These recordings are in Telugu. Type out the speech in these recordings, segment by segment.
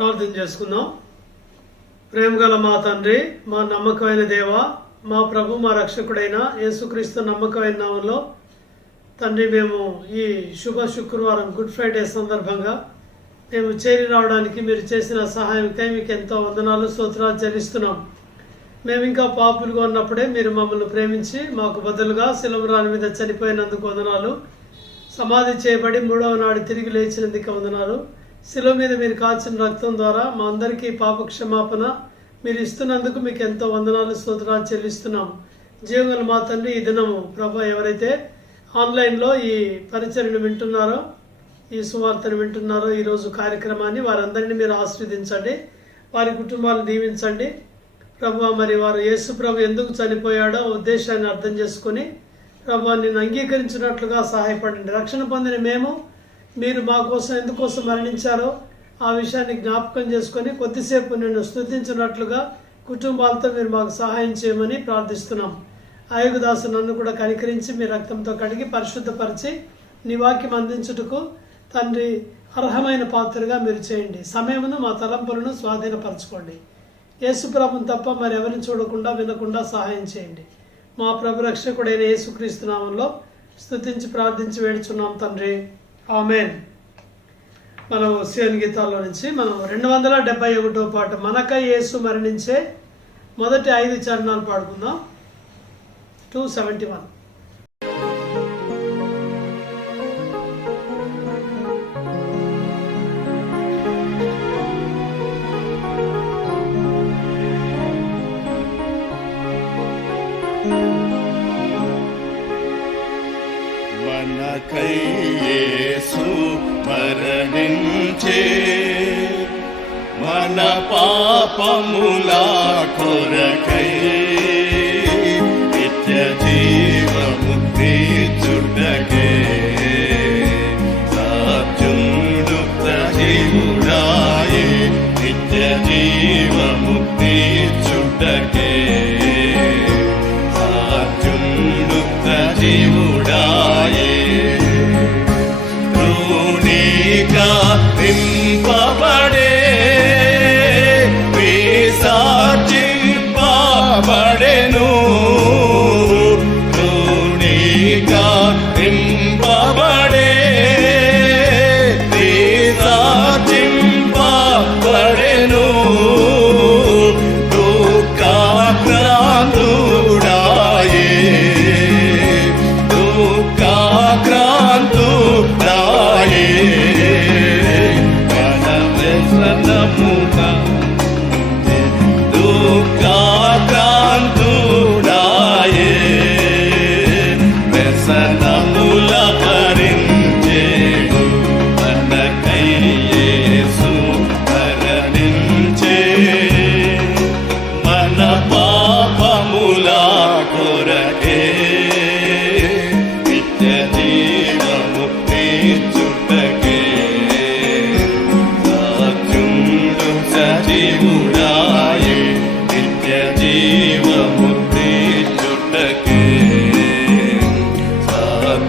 ప్రార్థన చేసుకుందాం. ప్రేమగల మా తండ్రి, మా నమ్మకమైన దేవ, మా ప్రభు మా రక్షకుడైన యేసుక్రీస్తు నమ్మకమైన నామంలో తండ్రి, మేము ఈ శుభ శుక్రవారం గుడ్ ఫ్రైడే సందర్భంగా మేము చేరి రావడానికి మీరు చేసిన సహాయంకై మీకు ఎంతో వందనాలు, స్తోత్రాలు చెల్లిస్తున్నాం. మేము ఇంకా పాపులుగా ఉన్నప్పుడే మీరు మమ్మల్ని ప్రేమించి మాకు బదులుగా శిలువరాని మీద చనిపోయినందుకు వందనాలు. సమాధి చేయబడి మూడవ నాడు తిరిగి లేచినందుకు వందనాలు. శిలువ మీద మీరు కాల్చిన రక్తం ద్వారా మా అందరికీ పాప క్షమాపణ మీరు ఇస్తున్నందుకు మీకు ఎంతో వందనాలు, స్తోత్రాలు చెల్లిస్తున్నాం. జీవగల మా తండ్రి, ఈ దినము ప్రభా ఎవరైతే ఆన్లైన్లో ఈ పరిచర్యను వింటున్నారో, ఈ సువార్తను వింటున్నారో, ఈరోజు కార్యక్రమాన్ని వారందరినీ మీరు ఆశీర్వదించండి, వారి కుటుంబాలను దీవించండి ప్రభా. మరి వారు యేసు ప్రభు ఎందుకు చనిపోయాడో ఉద్దేశాన్ని అర్థం చేసుకుని ప్రభా నిన్ను అంగీకరించినట్లుగా సహాయపడండి. రక్షణ పొందిన మేము మీరు మా కోసం ఎందుకోసం మరణించారో ఆ విషయాన్ని జ్ఞాపకం చేసుకొని కొద్దిసేపు నిన్ను స్తుతించినట్లుగా కుటుంబాలతో మీరు మాకు సహాయం చేయమని ప్రార్థిస్తున్నాం. ఆయుగదాసు నన్ను కూడా కనికరించి మీ రక్తంతో కడిగి పరిశుద్ధపరిచి నీ వాక్యం అందించుటకు తండ్రి అర్హమైన పాత్రగా మీరు చేయండి. సమయమును మా తలంపులను స్వాధీనపరచుకోండి. యేసు ప్రభుని తప్ప మరి ఎవరిని చూడకుండా వినకుండా సహాయం చేయండి. మా ప్రభు రక్షకుడైన యేసుక్రీస్తు నామంలో స్తుతించి ప్రార్థించి వేడుచున్నాం తండ్రి, ఆమేన్. మనం సియోను గీతాల్లో నుంచి మనం 271వ పాట మనకై యేసు మరణించే మొదటి 5 చరణాలు పాడుకుందాం. 271. మనకై యేసు మరణించే మన పాపముల కొరకై నిత్య జీవముక్తి చుట్టకే సాత్యుడు సజీవుడాయే నిత్య జీవముక్తి చుట్టకే సాత్యుడు సజీవుడాయే నింపబడే విసర్జింపబడెను రుణిగా నింపబడే విసర్జింపబడెను దుఃఖాక్రాంతుడాయే దుఃఖాక్రాంతుడాయే దుఃఖాక్రాంతుడాయే వ్యసనముల భరించేడు మనకై యేసు మరణించే మన పాపముల కొరకే నిత్య జీవముక్తి చుట్టకే సజీవుడాయే నిత్య జీవముక్తి చుట్టకే సాత్యుడు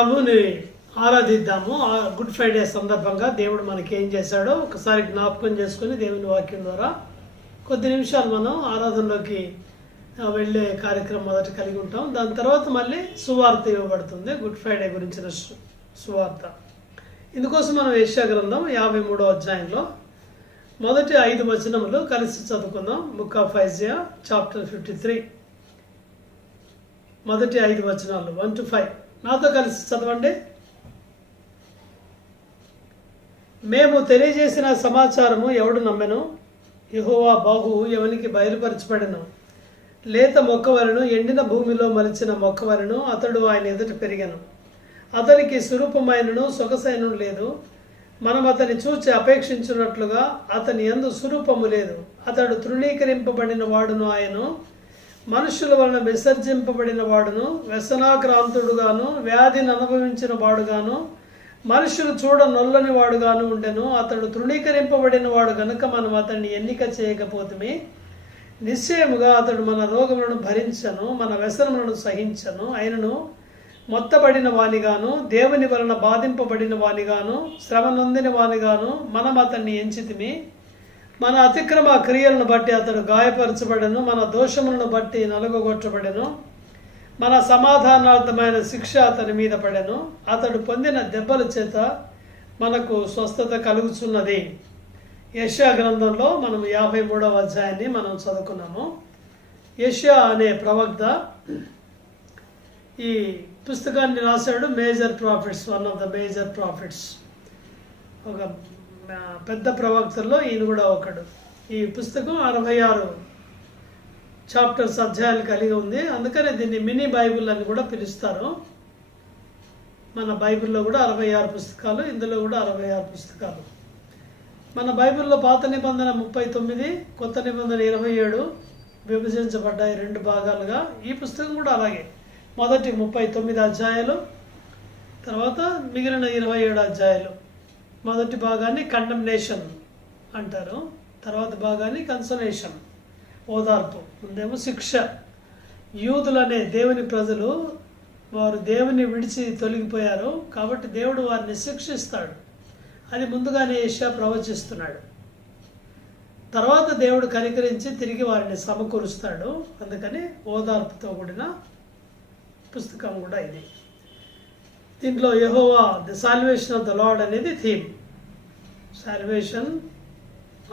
ప్రభుని ఆరాధిద్దాము. గుడ్ ఫ్రైడే సందర్భంగా దేవుడు మనకి ఏం చేశాడో ఒకసారి జ్ఞాపకం చేసుకుని దేవుని వాక్యం ద్వారా కొద్ది నిమిషాలు మనం ఆరాధనలోకి వెళ్ళే కార్యక్రమం మొదట కలిగి ఉంటాం. దాని తర్వాత మళ్ళీ సువార్త ఇవ్వబడుతుంది, గుడ్ ఫ్రైడే గురించిన సువార్త. ఇందుకోసం మనం యెషయా గ్రంథం 53వ అధ్యాయంలో మొదటి 5 వచనములు కలిసి చదువుకుందాం. బుక్ ఆఫ్ ఐజియా చాప్టర్ 53 మొదటి 5 వచనాలు 1 to 5 నాతో కలిసి చదవండి. మేము తెలియజేసిన సమాచారము ఎవడు నమ్మెను? యెహోవా బాహువు ఎవనికి బయలుపరచబడెను? లేత మొక్కవలను ఎండిన భూమిలో మలిచిన మొక్కవలను అతడు ఆయన ఎదుట పెరిగాను. అతనికి స్వరూపమైనను సొగసైనను లేదు. మనం అతని చూచి అపేక్షించినట్లుగా అతని యందు స్వరూపము లేదు. అతడు తృణీకరింపబడిన వాడును, ఆయను మనుషుల వలన విసర్జింపబడిన వాడును, వ్యసనాక్రాంతుడుగాను వ్యాధిని అనుభవించిన వాడుగాను మనుషులు చూడ నొల్లని వాడుగాను ఉండెను. అతడు తృణీకరింపబడిన వాడు గనుక మనం అతన్ని ఎన్నిక చేయకపోతుమే. నిశ్చయముగా అతడు మన రోగములను భరించను, మన వ్యసనములను సహించను. ఆయనను మొత్తబడిన వానిగాను దేవుని వలన బాధింపబడిన వానిగాను శ్రమ నొందిన వానిగాను మనం అతన్ని ఎంచితిమి. మన అతిక్రమ క్రియలను బట్టి అతడు గాయపరచబడెను, మన దోషములను బట్టి నలుగగొట్టబడెను. మన సమాధానార్థమైన శిక్ష అతని మీద పడెను. అతడు పొందిన దెబ్బల చేత మనకు స్వస్థత కలుగుచున్నది. యెషయా గ్రంథంలో మనం 53వ అధ్యాయాన్ని మనం చదువుకున్నాము. యెషయా అనే ప్రవక్త ఈ పుస్తకాన్ని రాశాడు. Major profits, one of the major profits, ఒక పెద్ద ప్రవక్తల్లో ఈయన కూడా ఒకడు. ఈ పుస్తకం 66 చాప్టర్స్, అధ్యాయాలు కలిగి ఉంది. అందుకనే దీన్ని మినీ బైబిల్ అని కూడా పిలుస్తారు. మన బైబిల్లో కూడా 66 పుస్తకాలు, ఇందులో కూడా 66 పుస్తకాలు. మన బైబిల్లో పాత నిబంధన 39, కొత్త నిబంధన 27 విభజించబడ్డాయి 2 భాగాలుగా. ఈ పుస్తకం కూడా అలాగే. మొదటి 39 అధ్యాయాలు, తర్వాత మిగిలిన 27 అధ్యాయాలు. మొదటి భాగాన్ని కండమ్నేషన్ అంటారు, తర్వాత భాగాన్ని కన్సోలేషన్, ఓదార్పు. ముందేమో శిక్ష. యూదులనే దేవుని ప్రజలు వారు దేవుని విడిచి తొలగిపోయారు కాబట్టి దేవుడు వారిని శిక్షిస్తాడు. అది ముందుగానే యెషయా ప్రవచిస్తున్నాడు. తర్వాత దేవుడు కనికరించి తిరిగి వారిని సమకూరుస్తాడు. అందుకని ఓదార్పుతో కూడిన పుస్తకం కూడా ఇది. దీంట్లో Jehovah the salvation of the Lord అనేది theme. Salvation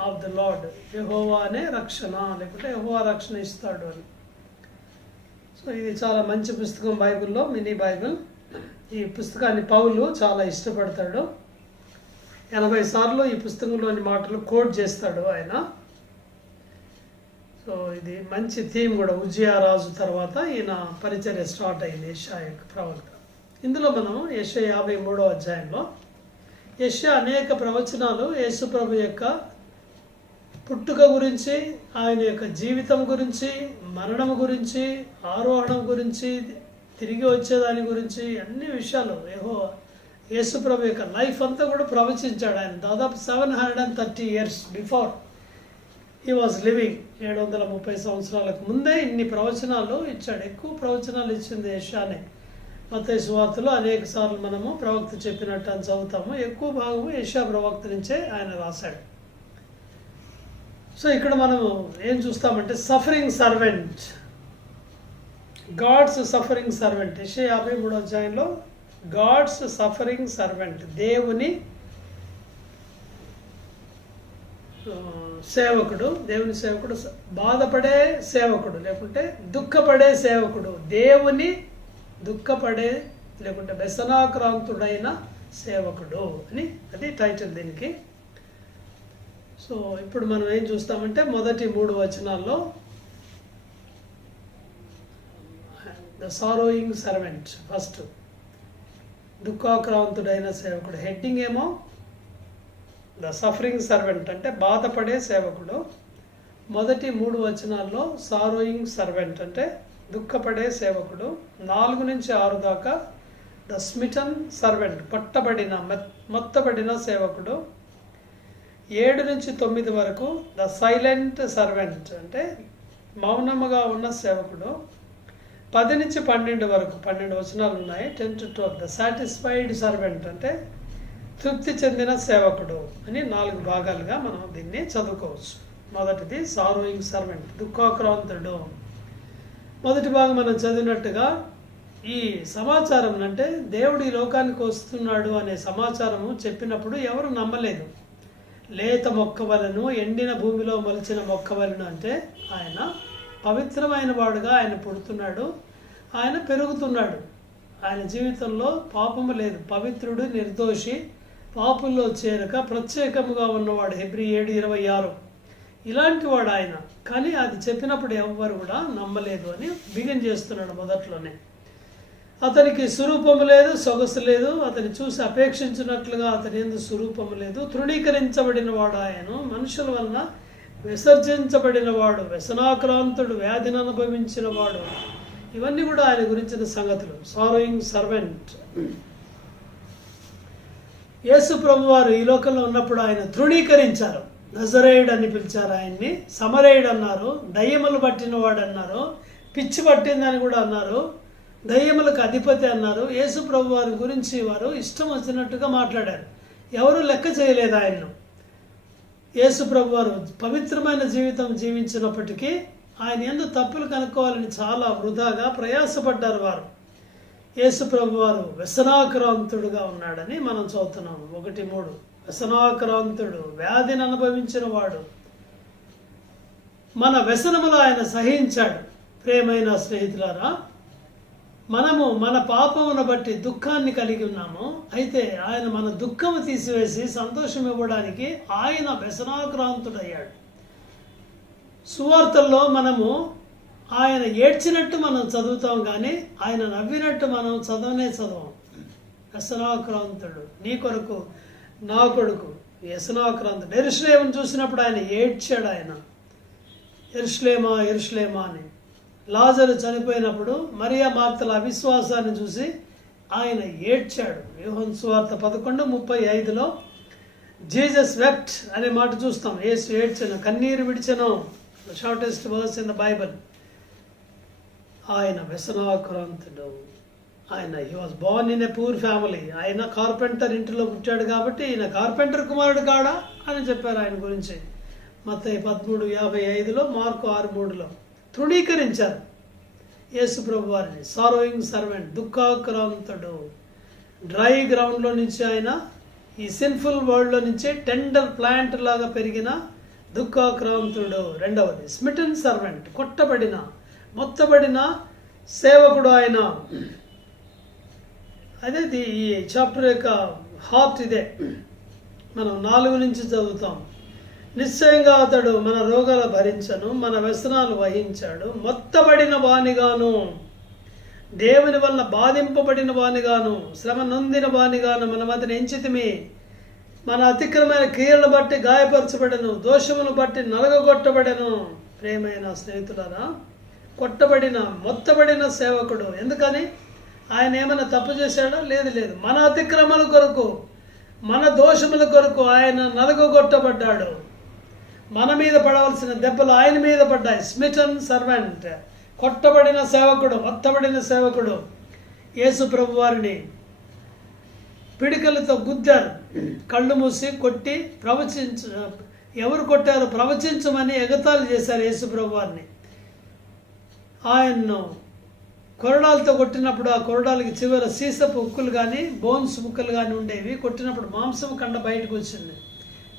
of the Lord, Jehovah అనే రక్షణ, లేకుంటే యెహోవా రక్షణ ఇస్తాడు అని. సో ఇది చాలా మంచి పుస్తకం బైబిల్లో, మినీ బైబిల్. ఈ పుస్తకాన్ని పౌలు చాలా ఇష్టపడతాడు. 80 సార్లు ఈ పుస్తకంలోని మాటలు కోట్ చేస్తాడు ఆయన. సో ఇది మంచి థీమ్ కూడా. ఉజ్జియా రాజు తర్వాత ఈయన పరిచర్య స్టార్ట్ అయింది, యెషయా యొక్క ప్రవక్త. ఇందులో మనం యెషయా 53వ అధ్యాయంలో యెషయా అనేక ప్రవచనాలు యేసు ప్రభు యొక్క పుట్టుక గురించి, ఆయన యొక్క జీవితం గురించి, మరణం గురించి, ఆరోహణం గురించి, తిరిగి వచ్చేదాని గురించి అన్ని విషయాలు యేసు ప్రభు యొక్క లైఫ్ అంతా కూడా ప్రవచించాడు. ఆయన దాదాపు 730 years before he was living. 730 సంవత్సరాలకు ముందే ఇన్ని ప్రవచనాలు ఇచ్చాడు. ఎక్కువ ప్రవచనాలు ఇచ్చింది యెషయానే. మత్తయి సువార్తలో అనేక సార్లు మనము ప్రవక్త చెప్పినట్టు అని చదువుతాము. ఎక్కువ భాగము యెషయా ప్రవక్త నుంచే ఆయన రాశాడు. సో ఇక్కడ మనము ఏం చూస్తామంటే suffering servant, God's suffering servant. యెషయా 53వ అధ్యాయంలో గాడ్స్ సఫరింగ్ సర్వెంట్, దేవుని సేవకుడు, దేవుని సేవకుడు, బాధపడే సేవకుడు, లేకుంటే దుఃఖపడే సేవకుడు, దేవుని దుఃఖపడే లేకుంటే వ్యసనాక్రాంతుడైన సేవకుడు అని అది టైటిల్ దీనికి. సో ఇప్పుడు మనం ఏం చూస్తామంటే మొదటి 3 వచనాల్లో ద సారోయింగ్ సర్వెంట్, ఫస్ట్ దుఃఖాక్రాంతుడైన సేవకుడు. హెడ్డింగ్ ఏమో ద సఫరింగ్ సర్వెంట్, అంటే బాధపడే సేవకుడు. మొదటి 3 వచనాల్లో సారోయింగ్ సర్వెంట్ అంటే దుఃఖపడే సేవకుడు. 4 నుంచి 6 దాకా ద స్మిటన్ సర్వెంట్, మొత్తబడిన సేవకుడు. 7 నుంచి 9 వరకు ద సైలెంట్ సర్వెంట్ అంటే మౌనముగా ఉన్న సేవకుడు. 10 నుంచి 12 వరకు 12 వచనాలు ఉన్నాయి. 10 to 12. ద సాటిస్ఫైడ్ సర్వెంట్ అంటే తృప్తి చెందిన సేవకుడు అని 4 భాగాలుగా మనం దీన్ని చదువుకోవచ్చు. మొదటిది సారోయింగ్ సర్వెంట్, దుఃఖాక్రాంతుడు. మొదటి భాగం మనం చదివినట్టుగా ఈ సమాచారం అంటే దేవుడు ఈ లోకానికి వస్తున్నాడు అనే సమాచారము చెప్పినప్పుడు ఎవరు నమ్మలేదు. లేత మొక్కవలను, ఎండిన భూమిలో మొలిచిన మొక్కవలను అంటే ఆయన పవిత్రమైన వాడుగా ఆయన పుడుతున్నాడు, ఆయన పెరుగుతున్నాడు. ఆయన జీవితంలో పాపము లేదు, పవిత్రుడు, నిర్దోషి, పాపుల్లో చేరక ప్రత్యేకముగా ఉన్నవాడు. హెబ్రీ 7:26 ఇలాంటి వాడు ఆయన. కానీ అది చెప్పినప్పుడు ఎవ్వరు కూడా నమ్మలేదు అని బిగిన్ చేస్తున్నాడు మొదట్లోనే. అతనికి స్వరూపము లేదు, సొగసు లేదు, అతని చూసి అపేక్షించినట్లుగా అతని యందు స్వరూపము లేదు. తృణీకరించబడిన వాడు ఆయన, మనుషుల వలన విసర్జించబడిన వాడు, వ్యసనాక్రాంతుడు, వ్యాధిని అనుభవించిన వాడు. ఇవన్నీ కూడా ఆయన గురించిన సంగతులు. సారోయింగ్ సర్వెంట్. యేసు ప్రభు వారు ఈ లోకంలో ఉన్నప్పుడు ఆయన తృణీకరించారు. నజరేయుడు అని పిలిచారు ఆయన్ని, సమరేయుడు అన్నారు, దయ్యములు పట్టిన వాడు అన్నారు, పిచ్చి పట్టిందని కూడా అన్నారు, దయ్యములకు అధిపతి అన్నారు. యేసు ప్రభు వారి గురించి వారు ఇష్టం వచ్చినట్టుగా మాట్లాడారు. ఎవరు లెక్క చేయలేదు ఆయన్ను. యేసు ప్రభు వారు పవిత్రమైన జీవితం జీవించినప్పటికీ ఆయన యందు తప్పులు కనుక్కోవాలని చాలా వృధాగా ప్రయాసపడ్డారు వారు. యేసు ప్రభు వారు వ్యసనాక్రాంతుడుగా ఉన్నాడని మనం చదువుతున్నాము. 1:3 వ్యసనాక్రాంతుడు, వ్యాధిని అనుభవించిన వాడు. మన వ్యసనములు ఆయన సహించాడు. ప్రియమైన స్నేహితులారా, మనము మన పాపమును బట్టి దుఃఖాన్ని కలిగి ఉన్నాము. అయితే ఆయన మన దుఃఖము తీసివేసి సంతోషం ఇవ్వడానికి ఆయన వ్యసనాక్రాంతుడయ్యాడు. సువార్తల్లో మనము ఆయన ఏడ్చినట్టు మనం చదువుతాం, కానీ ఆయన నవ్వినట్టు మనం చదవం. వ్యసనాక్రాంతుడు, నీ కొరకు నా కొడుకు వ్యసనాక్రాంతుడు. యెరూషలేమును చూసినప్పుడు ఆయన ఏడ్చాడు. ఆయన యెరూషలేమా యెరూషలేమా అని. లాజరు చనిపోయినప్పుడు మరియా మార్తల అవిశ్వాసాన్ని చూసి ఆయన ఏడ్చాడు. యోహాను సువార్త 11:35లో జీసస్ వెప్ట్ అనే మాట చూస్తాం. యేసు ఏడ్చెను, కన్నీరు విడిచెను. Shortest verse in the Bible. ఆయన వ్యసనాక్రాంతుడు. ఆయన he was born in a poor family. ఆయన కార్పెంటర్ ఇంటిలో పుట్టాడు కాబట్టి ఈయన కార్పెంటర్ కుమారుడు కాడా అని చెప్పారు ఆయన గురించి. మత్తయి 13:55లో, మార్కు 6:3లో తృణీకరించారు యేసు ప్రభు వారిని. సారోయింగ్ సర్వెంట్, దుఃఖాక్రాంతుడు. డ్రై గ్రౌండ్లో నుంచి ఆయన ఈ సిన్ఫుల్ వరల్డ్లో నుంచి టెండర్ ప్లాంట్ లాగా పెరిగిన దుఃఖాక్రాంతుడు. రెండవది స్మిటన్ సర్వెంట్, కొట్టబడిన, మొత్తబడిన సేవకుడు ఆయన. అదే ఈ చాప్టర్ యొక్క హార్ట్ ఇదే. మనం 4 నుంచి చదువుతాం. నిశ్చయంగా అతడు మన రోగాలు భరించను, మన వ్యసనాలు వహించాడు. మొత్తబడిన వానిగాను, దేవుని వల్ల బాధింపబడిన వానిగాను, శ్రమ నొందిన వానిగాను మనం అతని ఎంచితిమి. మన అతిక్రమైన క్రియలను బట్టి గాయపరచబడను, దోషమును బట్టి నలగగొట్టబడను. ప్రేమైన స్నేహితులారా, కొట్టబడిన, మొత్తబడిన సేవకుడు. ఎందుకని? ఆయన ఏమైనా తప్పు చేశాడా? లేదు. మన అతిక్రమల కొరకు, మన దోషముల కొరకు ఆయన నలగగొట్టబడ్డాడు. మన మీద పడవలసిన దెబ్బలు ఆయన మీద పడ్డాయి. స్మిటన్ సర్వెంట్, కొట్టబడిన సేవకుడు, మొత్తబడిన సేవకుడు. యేసు ప్రభు వారిని పిడికలతో గుద్దారు, కళ్ళు మూసి కొట్టి ఎవరు కొట్టారు? ప్రవచించమని ఎగతాళి చేశారు యేసు ప్రభు వారిని. ఆయన్ను కొరడాలతో కొట్టినప్పుడు ఆ కొరడాలకి చివర సీసపు ఉక్కులు కానీ, బోన్స్ ముక్కలు కానీ ఉండేవి. కొట్టినప్పుడు మాంసం కండ బయటకు వచ్చింది.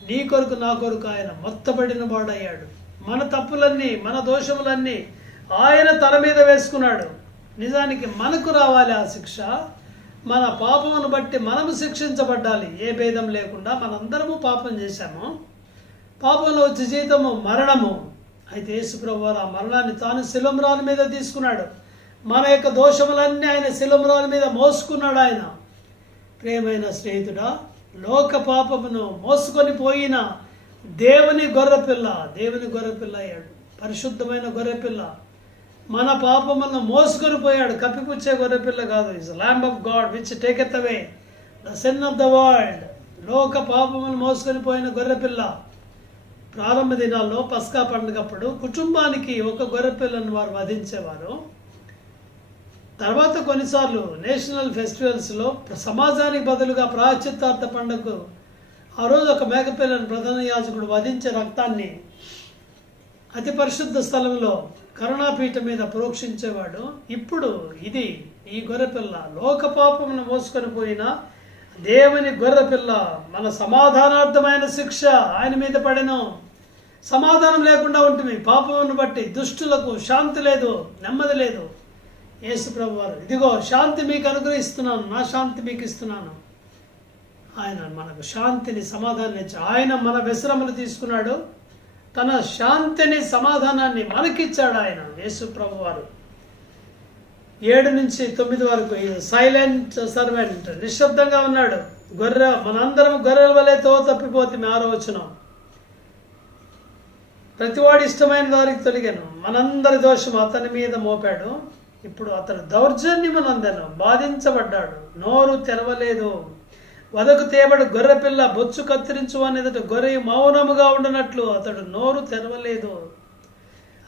నీ కొరకు నా కొరకు ఆయన మొత్తబడిన వాడయ్యాడు. మన తప్పులన్నీ, మన దోషములన్నీ ఆయన తన మీద వేసుకున్నాడు. నిజానికి మనకు రావాలి ఆ శిక్ష. మన పాపమును బట్టి మనము శిక్షించబడాలి. ఏ భేదం లేకుండా మనందరము పాపం చేశాము. పాపంలో వచ్చే జీతము మరణము. అయితే యేసు ప్రభువు వారు ఆ మరణాన్ని తాను శిలువ మీద తీసుకున్నాడు. మన యొక్క దోషములన్నీ ఆయన శిలువ మీద మోసుకున్నాడు ఆయన. ప్రియమైన స్నేహితుడా, లోక పాపమును మోసుకొని పోయిన దేవుని గొర్రెపిల్ల అయ్యాడు. పరిశుద్ధమైన గొర్రెపిల్ల. మన పాపములను మోసుకొని పోయాడు. కప్పిపుచ్చే గొర్రెపిల్ల కాదు. Is lamb of God which taketh away the sin of the world. లోక పాపమును మోసుకొని పోయిన గొర్రెపిల్ల. ప్రారంభ దినాల్లో పస్కా పండుగప్పుడు కుటుంబానికి ఒక గొర్రెపిల్లను వారు వధించేవారు. తర్వాత కొన్నిసార్లు నేషనల్ ఫెస్టివల్స్లో సమాజానికి బదులుగా ప్రాయశ్చిత్తార్థ పండుగకు ఆ రోజు ఒక మేకపిల్లను ప్రధాన యాజకుడు వధించే రక్తాన్ని అతి పరిశుద్ధ స్థలంలో కరుణాపీఠ మీద ప్రోక్షించేవాడు. ఇప్పుడు ఇది ఈ గొర్రెపిల్ల లోక పాపమును మోసుకొని పోయిన దేవుని గొర్రెపిల్ల మన సమాధానార్థమైన శిక్ష ఆయన మీద పడెను. సమాధానం లేకుండా ఉంటుంది పాపమును బట్టి, దుష్టులకు శాంతి లేదు, నెమ్మది లేదు. యేసు ప్రభు వారు ఇదిగో శాంతి మీకు అనుగ్రహిస్తున్నాను, నా శాంతి మీకు ఇస్తున్నాను. ఆయన మనకు శాంతిని, సమాధానం ఇచ్చి ఆయన మన వ్యసనములు తీసుకున్నాడు, తన శాంతిని, సమాధానాన్ని మనకిచ్చాడు ఆయన యేసు ప్రభు వారు. 7 నుంచి 9 వరకు సైలెంట్ సర్వెంట్, నిశ్శబ్దంగా ఉన్నాడు. మనందరం గొర్రెల వలె తప్పిపోతుంది. 6వ వచనం, ప్రతివాడి ఇష్టమైన వారికి తొలగాను, మనందరి దోషం అతని మీద మోపాడు. ఇప్పుడు అతడు దౌర్జన్యమునందెను, బాధించబడ్డాడు, నోరు తెరవలేదు. వదకు తేబడు గొర్రెపిల్ల బొచ్చు కత్తిరించు అనేదట గొర్రె మౌనముగా ఉండనట్లు అతడు నోరు తెరవలేదు.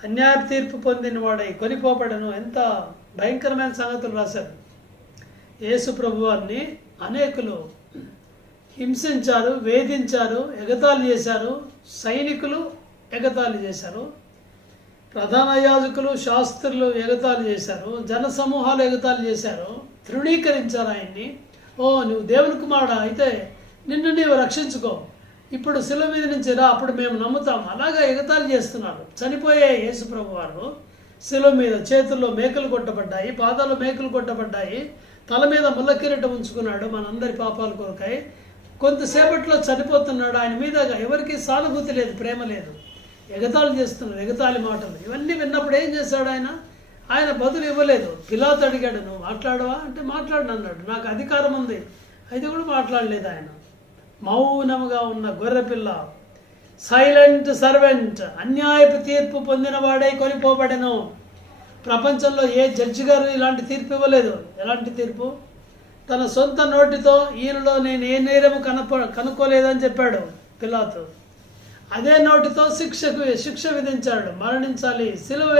అన్యాయ తీర్పు పొందిన వాడై కొనిపోబడను. ఎంత భయంకరమైన సంగతులు రాశారు. యేసు ప్రభువారిని అనేకులు హింసించారు, వేధించారు, ఎగతాళి చేశారు. సైనికులు ఎగతాళి చేశారు, ప్రధాన యాజకులు, శాస్త్రులు ఎగతాళి చేశారు, జన సమూహాలు ఎగతాళి చేశారు, తృణీకరించారు ఆయన్ని. ఓ నువ్వు దేవుని కుమారుడా అయితే నిన్ను నీవు రక్షించుకో, ఇప్పుడు శిలువ మీద నుంచి రా, అప్పుడు మేము నమ్ముతాం. అలాగా ఎగతాళి చేస్తున్నారు. చనిపోయే యేసు ప్రభు వారు శిలువ మీద చేతుల్లో మేకలు కొట్టబడ్డాయి, పాదాలు మేకలు కొట్టబడ్డాయి, తల మీద ముళ్ళ కిరీటం ఉంచుకున్నాడు మనందరి పాపాల కొరకై. కొంతసేపట్లో చనిపోతున్నాడు. ఆయన మీద ఎవరికి సానుభూతి లేదు, ప్రేమ లేదు, ఎగతాళి చేస్తున్నారు, ఎగతాళి మాటలు. ఇవన్నీ విన్నప్పుడు ఏం చేశాడు ఆయన? ఆయన బదులు ఇవ్వలేదు. పిలాతు అడిగాడు, నువ్వు మాట్లాడవా అంటే మాట్లాడను అన్నాడు. నాకు అధికారం ఉంది, అయితే కూడా మాట్లాడలేదు ఆయన. మౌనముగా ఉన్న గొర్రెపిల్ల, సైలెంట్ సర్వెంట్, అన్యాయపు తీర్పు పొందిన వాడై కొనిపోబడెను. ప్రపంచంలో ఏ జడ్జి గారు ఇలాంటి తీర్పు ఇవ్వలేదు. ఎలాంటి తీర్పు? తన సొంత నోటితో ఈయనలో నేను ఏ నేరము కనుక్కోలేదని చెప్పాడు పిలాతు. అదే నోటితో శిక్ష విధించాడు, మరణించాలి, సిలువ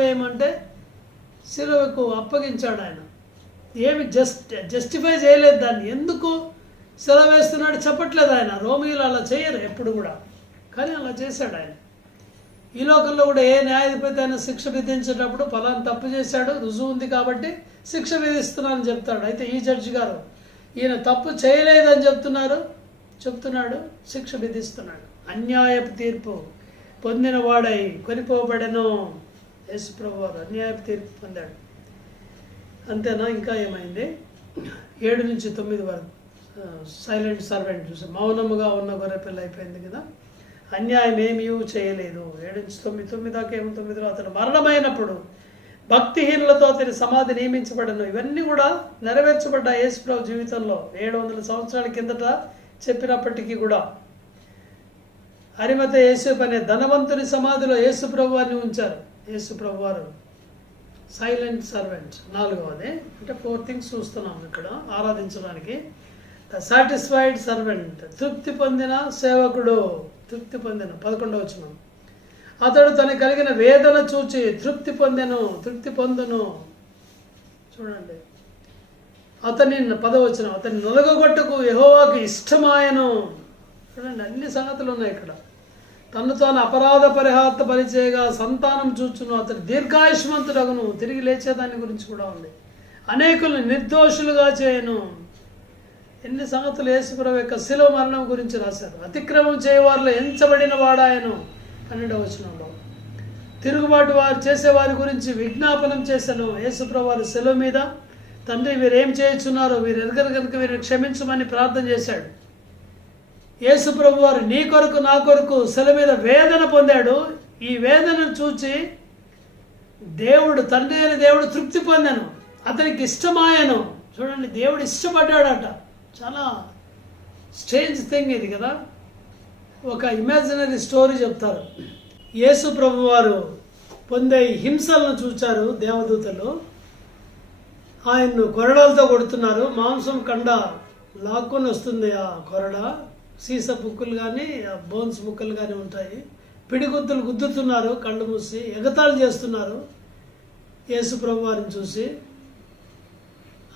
వేయము అంటే సిలువకు అప్పగించాడు ఆయన. ఏమి జస్టిఫై చేయలేదు దాన్ని. ఎందుకు సిలువ వేస్తున్నాడు చెప్పట్లేదు ఆయన. రోమిలు అలా చేయరు ఎప్పుడు కూడా, కానీ అలా చేశాడు ఆయన. ఈ లోకంలో కూడా ఏ న్యాయాధిపతి అయినా శిక్ష విధించేటప్పుడు ఫలానా తప్పు చేశాడు, రుజువు ఉంది కాబట్టి శిక్ష విధిస్తున్నానని చెప్తాడు. అయితే ఈ జడ్జి గారు ఈయన తప్పు చేయలేదని చెప్తున్నాడు, శిక్ష విధిస్తున్నాడు. అన్యాయపు తీర్పు పొందిన వాడై కొనిపోబడెను. యేసు ప్రభువు అన్యాయపు తీర్పు పొందాడు. అంతేనా? ఇంకా ఏమైంది? 7 నుంచి 9 వరకు సైలెంట్ సర్వెంట్ చూసి మౌనముగా ఉన్న గొర్రెపిల్ల అయిపోయింది కదా. అన్యాయం ఏమీ చేయలేదు. 7 నుంచి 9 దాకా ఏమో 9లో అతను మరణమైనప్పుడు భక్తిహీనులతో అతని సమాధి నియమించబడను. ఇవన్నీ కూడా నెరవేర్చబడ్డ యేసు ప్రభు జీవితంలో 700 సంవత్సరాల కిందట చెప్పినప్పటికీ కూడా. అరిమత యేసేపు అనే ధనవంతుని సమాధిలో యేసు ప్రభు వారిని ఉంచారు. యేసు ప్రభు వారు సైలెంట్ సర్వెంట్. 4వది అంటే 4 థింగ్స్ చూస్తున్నాం ఇక్కడ ఆరాధించడానికి. సాటిస్ఫైడ్ సర్వెంట్, తృప్తి పొందిన సేవకుడు. తృప్తి పొందిన 11వ వచనం, అతడు తనకు కలిగిన వేదన చూచి తృప్తి పొందును. చూడండి, అతని 10వ వచనం, అతని నొలగొట్టకు యెహోవాకు ఇష్టమాయను. చూడండి, అన్ని సంగతులు ఉన్నాయి ఇక్కడ. తను తాను అపరాధ పరిహార్త పరిచయగా సంతానం చూచును, అతడు దీర్ఘాయుష్మంతుడగును. తిరిగి లేచేదాని గురించి కూడా ఉంది. అనేకులను నిర్దోషులుగా చేయను. ఎన్ని సంగతులు యేసుప్రభు యొక్క శిలువ మరణం గురించి రాశారు. అతిక్రమం చేయవారిలో ఎంచబడిన వాడాయను 12వ వచనంలో. తిరుగుబాటు వారు చేసేవారి గురించి విజ్ఞాపనం చేశాను. యేసుప్రభు వారు శిలువ మీద తండ్రి వీరేం చేయుచున్నారో వీరు ఎరగరు కనుక వీరిని క్షమించమని ప్రార్థన చేశాడు. యేసు ప్రభు వారు నీ కొరకు నా కొరకు శిలువ మీద వేదన పొందాడు. ఈ వేదనను చూచి తండ్రి అయిన దేవుడు తృప్తి పొందాను, అతనికి ఇష్టమాయను. చూడండి, దేవుడు ఇష్టపడ్డాడట. చాలా స్ట్రేంజ్ థింగ్ ఇది కదా. ఒక ఇమాజినరీ స్టోరీ చెప్తారు. యేసు ప్రభు వారు పొందే హింసలను చూచారు దేవదూతలు. ఆయన్ను కొరడాలతో కొడుతున్నారు. మాంసం కండ లాక్కొని వస్తుంది. ఆ కొరడ సీస ముక్కలు కానీ బోన్స్ ముక్కలు కానీ ఉంటాయి. పిడిగుద్దులు గుద్దుతున్నారు, కళ్ళు మూసి ఎగతాళి చేస్తున్నారు యేసు ప్రభు వారిని చూసి.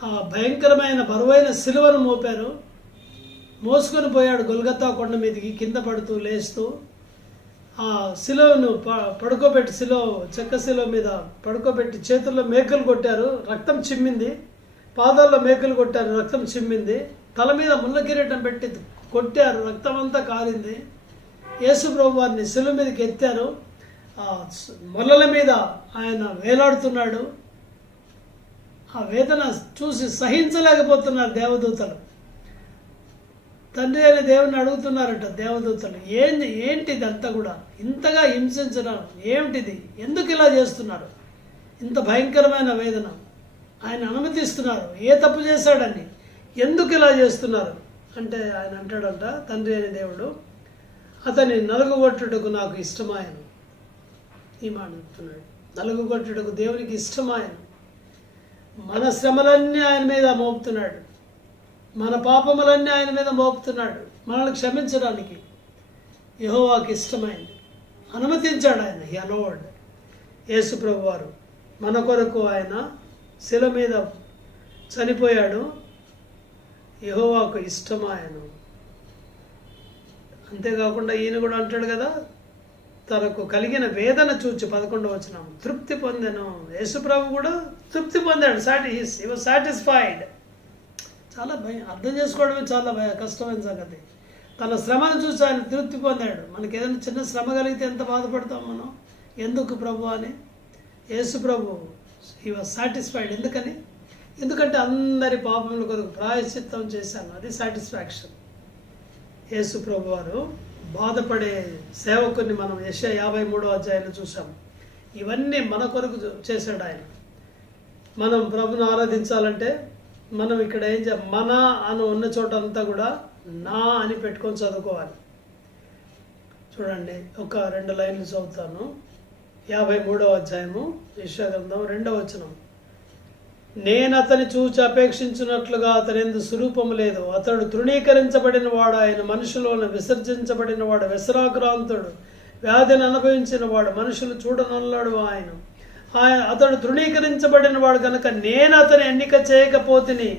ఆ భయంకరమైన బరువైన సిలువను మోపారు. మోసుకొని పోయాడు గొల్గతా కొండ మీదకి, కింద పడుతూ లేస్తూ. ఆ శిలువను పడుకోబెట్టి, చెక్క శిలువ మీద పడుకోబెట్టి చేతుల్లో మేకులు కొట్టారు, రక్తం చిమ్మింది. పాదాల్లో మేకులు కొట్టారు, రక్తం చిమ్మింది. తల మీద ముళ్ళ కిరీటం పెట్టి కొట్టారు, రక్తం అంతా కారింది. యేసు ప్రభు వారిని శిలువ మీదకి ఎత్తారు. ఆ మొల్లల మీద ఆయన వేలాడుతున్నాడు. ఆ వేదన చూసి సహించలేకపోతున్నారు దేవదూతలు. తండ్రి అయిన దేవుని అడుగుతున్నారట దేవదూతలు, ఏంటిది అంతా కూడా, ఇంతగా హింసించడం ఏమిటిది, ఎందుకు ఇలా చేస్తున్నారు, ఇంత భయంకరమైన వేదన ఆయన అనుమతిస్తున్నారు, ఏ తప్పు చేశాడని, ఎందుకు ఇలా చేస్తున్నారు అంటే ఆయన అంటాడంట, తండ్రి అయిన దేవుడు, అతన్ని నలుగుగొట్టుటకు నాకు ఇష్టమాయను. ఈ మాట చెప్తున్నాడు, నలుగుగొట్టుటకు దేవునికి ఇష్టమాయను. మన శ్రమలన్నీ ఆయన మీద మోపుతున్నాడు, మన పాపములన్నీ ఆయన మీద మోపుతున్నాడు, మనల్ని క్షమించడానికి యెహోవాకి ఇష్టమైంది, అనుమతించాడు ఆయన. హి అలౌడ్. యేసు ప్రభు వారు మన కొరకు ఆయన శిలువ మీద చనిపోయాడు, యెహోవాకు ఇష్టమాయను. అంతేకాకుండా ఈయన కూడా అంటాడు కదా, తనకు కలిగిన వేదన చూచి 11వ వచనం, తృప్తి పొందాను. యేసు ప్రభు కూడా తృప్తి పొందాడు. హి వాజ్ సాటిస్ఫైడ్. చాలా అర్థం చేసుకోవడమే చాలా కష్టమైన సంగతి. తన శ్రమను చూసి ఆయన తృప్తి పొందాడు. మనకి ఏదైనా చిన్న శ్రమ కలిగితే ఎంత బాధపడతాం మనం, ఎందుకు ప్రభు అని. యేసు ప్రభు హీ వాజ్ సాటిస్ఫైడ్. ఎందుకంటే అందరి పాపముల కొరకు ప్రాయశ్చిత్తం చేశాను, అది సాటిస్ఫాక్షన్. యేసు ప్రభు వారు బాధపడే సేవకుని మనం యెషయా 53వ అధ్యాయంలో చూసాం. ఇవన్నీ మన కొరకు చేశాడు ఆయన. మనం ప్రభుని ఆరాధించాలంటే మనం ఇక్కడ మన అని ఉన్న చోట అంతా కూడా నా అని పెట్టుకొని చదువుకోవాలి. చూడండి, ఒక 2 లైన్లు చదువుతాను. 53వ అధ్యాయము యెషయా గ్రంథం 2వ వచనం. నేను అతని చూచి అపేక్షించినట్లుగా అతని యందు స్వరూపము లేదు. అతడు తృణీకరించబడిన వాడు, ఆయన మనుషులను విసర్జించబడిన వాడు, వ్యసరాక్రాంతుడు, వ్యాధిని అనుభవించిన వాడు, మనుషులు చూడనల్లాడు. అతడు తృణీకరించబడిన వాడు కనుక నేను అతని ఎన్నిక చేయకపోతిని.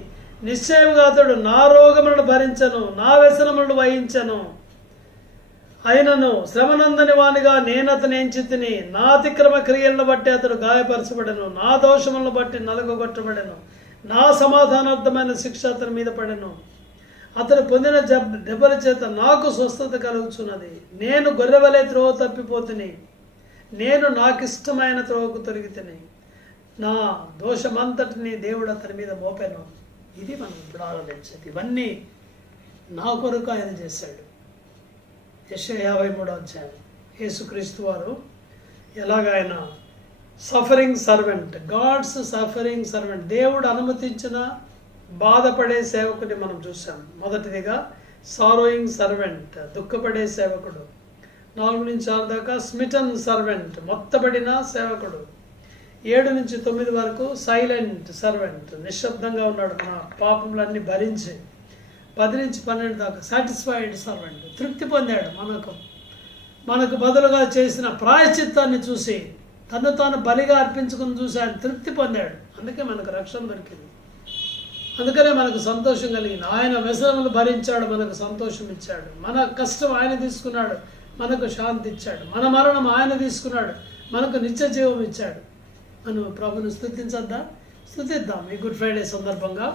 నిశ్చయముగా అతడు నా రోగములను భరించను, నా వ్యసనములను వహించను. అయినను శ్రమనందని వానిగా నేను అతని ఎంచితిని. నా అతిక్రమ క్రియలను బట్టి అతడు గాయపరచబడెను, నా దోషములను బట్టి నలుగగొట్టబడెను. నా సమాధానార్థమైన శిక్ష అతని మీద పడెను. అతడు పొందిన దెబ్బల చేత నాకు స్వస్థత కలుగుచున్నది. నేను గొర్రెవలే త్రోవ తప్పిపోతుని, నేను నాకిష్టమైన త్రోవకు తొలగితిని. నా దోషమంతటిని దేవుడు అతని మీద మోపాను. ఇది మనం ఇప్పుడు ఆలోచించేది. ఇవన్నీ నా కొరకు ఆయన చేశాడు. యెషయా 53వ అధ్యాయం. యేసుక్రీస్తు వారు ఎలాగ ఆయన suffering servant, God's suffering servant, దేవుడు అనుమతించిన బాధపడే సేవకుని మనం చూసాం. మొదటిదిగా సారోయింగ్ సర్వెంట్, దుఃఖపడే సేవకుడు. 4-6 దాకా స్మిటన్ సర్వెంట్, మొత్తబడిన సేవకుడు. 7-9 వరకు సైలెంట్ సర్వెంట్, నిశ్శబ్దంగా ఉన్నాడు మన పాపములన్నీ భరించి. 10-12 దాకా సాటిస్ఫైడ్ సర్వెంట్, తృప్తి పొందాడు. మనకు బదులుగా చేసిన ప్రాయశ్చిత్తాన్ని చూసి, తను తాను బలిగా అర్పించుకుని చూసి ఆయన తృప్తి పొందాడు. అందుకే మనకు రక్షణ దొరికింది, అందుకనే మనకు సంతోషం కలిగింది. ఆయన వ్యసనములు భరించాడు, మనకు సంతోషం ఇచ్చాడు. మన కష్టం ఆయన తీసుకున్నాడు, మనకు శాంతి ఇచ్చాడు. మన మరణం ఆయన తీసుకున్నాడు, మనకు నిత్య జీవం ఇచ్చాడు. మనం ప్రభుని స్తుతిద్దాం. ఈ గుడ్ ఫ్రైడే సందర్భంగా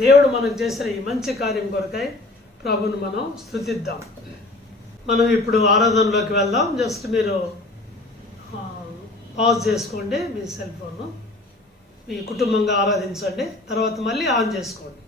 దేవుడు మనకు చేసిన ఈ మంచి కార్యం కొరకై ప్రభుని మనం స్తుతిద్దాం. మనం ఇప్పుడు ఆరాధనలోకి వెళ్దాం. జస్ట్ మీరు పాజ్ చేసుకోండి, మీ సెల్ ఫోన్ మీ కుటుంబంగా ఆరాధించండి, తర్వాత మళ్ళీ ఆన్ చేసుకోండి.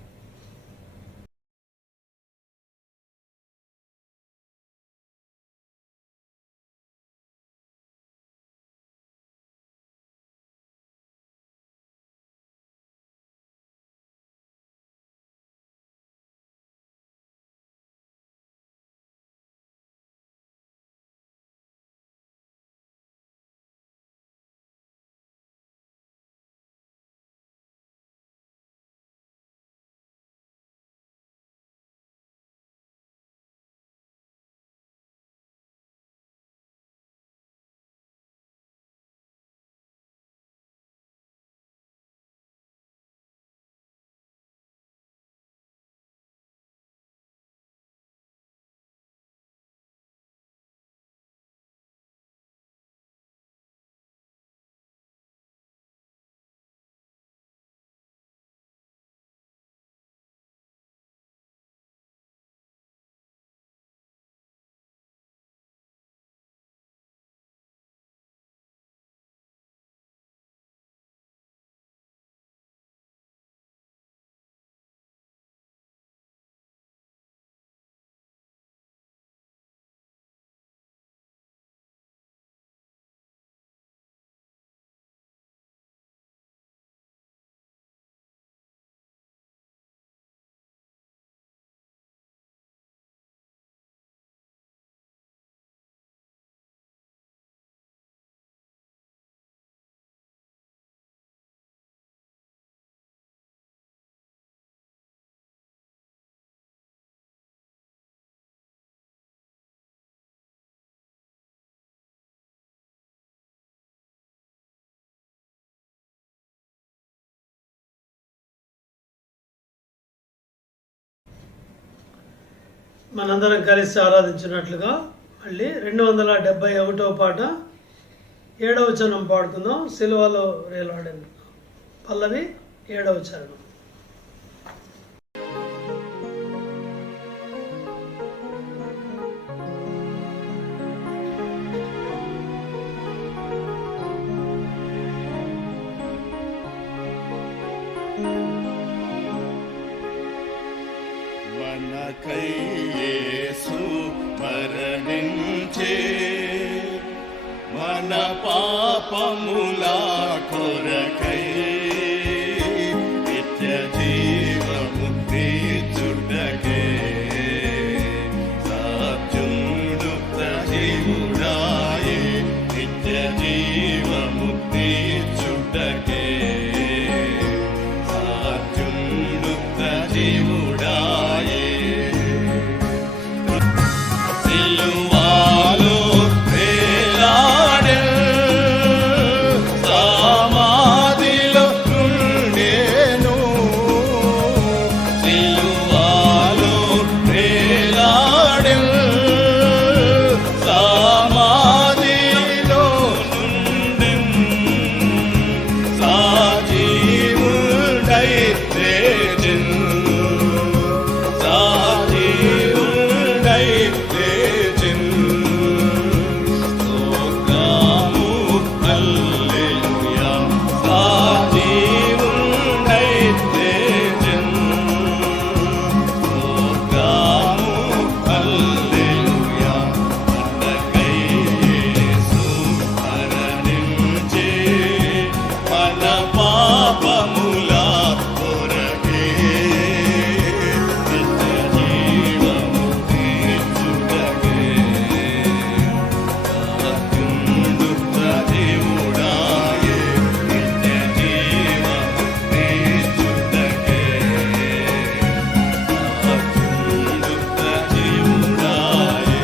మనందరం కలిసి ఆరాధించినట్లుగా మళ్ళీ 271వ పాట 7వ చరణం పాడుకుందాం. సిలువలో వేలాడెను పల్లవి 7వ చరణం. మనకై యేసు మరణించే, మన పాపముల కొరకై నిత్య జీవము తీర్చుటకే, సాత్యుడు సజీవుడాయే నిత్య జీవము తీర్చుటకే, సాత్యుడు సజీవుడాయే. సిలువలో వేలాడెను, సమాధిలో ఉండెను. సిలువలో వేలాడెను, సమాధిలో ఉండెను. సజీవుడై లేచెను, సజీవుడై లేచెను. స్తోత్రము హల్లెలూయా, సజీవుడై లేచెను. స్తోత్రము హల్లెలూయా, మనకై యేసు మరణించే, మన పాపముల కొరకే నిత్య జీవము తీర్చుటకే, సాత్యుడు సజీవుడాయే నిత్య జీవము తీర్చుటకే, సాత్యుడు సజీవుడాయే.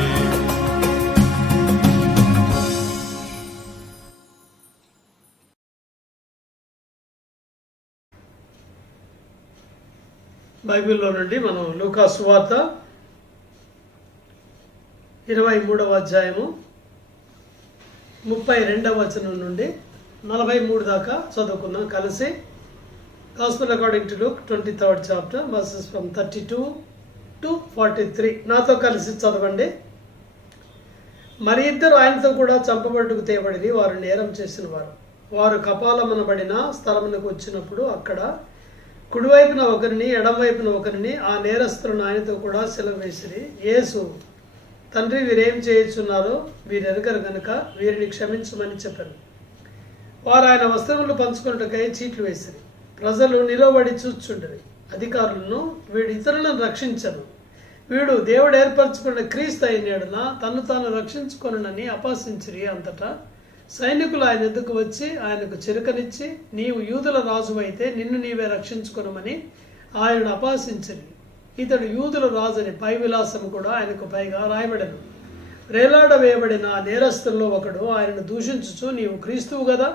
బైబిల్లో నుండి మనం లూకా సువార్త 23వ అధ్యాయము 32వ వచనం నుండి 43 దాకా చదువుకుందాం కలిసి. Gospel according to Luke 23rd chapter versus from 32 to 43. నాతో కలిసి చదవండి. మరి ఇద్దరు ఆయనతో కూడా చంపబట్టుకు తేబడి వారు నేరం చేసిన వారు కపాలమనబడిన స్థలమునకు వచ్చినప్పుడు అక్కడ కుడివైపున ఒకరిని ఎడమవైపున ఒకరిని ఆ నేరస్తులను ఆయనతో కూడా సిలువ వేసిరి. యేసు, తండ్రి, వీరేం చేయుచున్నారో వీరెరగరు గనుక వీరిని క్షమించమని చెప్పారు. వారు ఆయన వస్త్రములు పంచుకున్నట్టుకై చీట్లు వేసిరి. ప్రజలు నిలబడి చూచుండరి. అధికారులను, వీడు ఇతరులను రక్షించను, వీడు దేవుడు ఏర్పరచుకున్న క్రీస్తు అయినాడున తను తాను రక్షించుకొనునని అపహసించిరి. అంతటా సైనికులు ఆయన ఎద్దుకు వచ్చి ఆయనకు చిరుకనిచ్చి, నీవు యూదుల రాజు అయితే నిన్ను నీవే రక్షించుకొనమని ఆయనను అపహసించిరి. ఇతడు యూదుల రాజుని పై విలాసము కూడా ఆయనకు పైగా రాయబడెను. రేలాడ వేయబడిన ఆ నేరస్తుల్లో ఒకడు ఆయనను దూషించుచు, నీవు క్రీస్తువు కదా,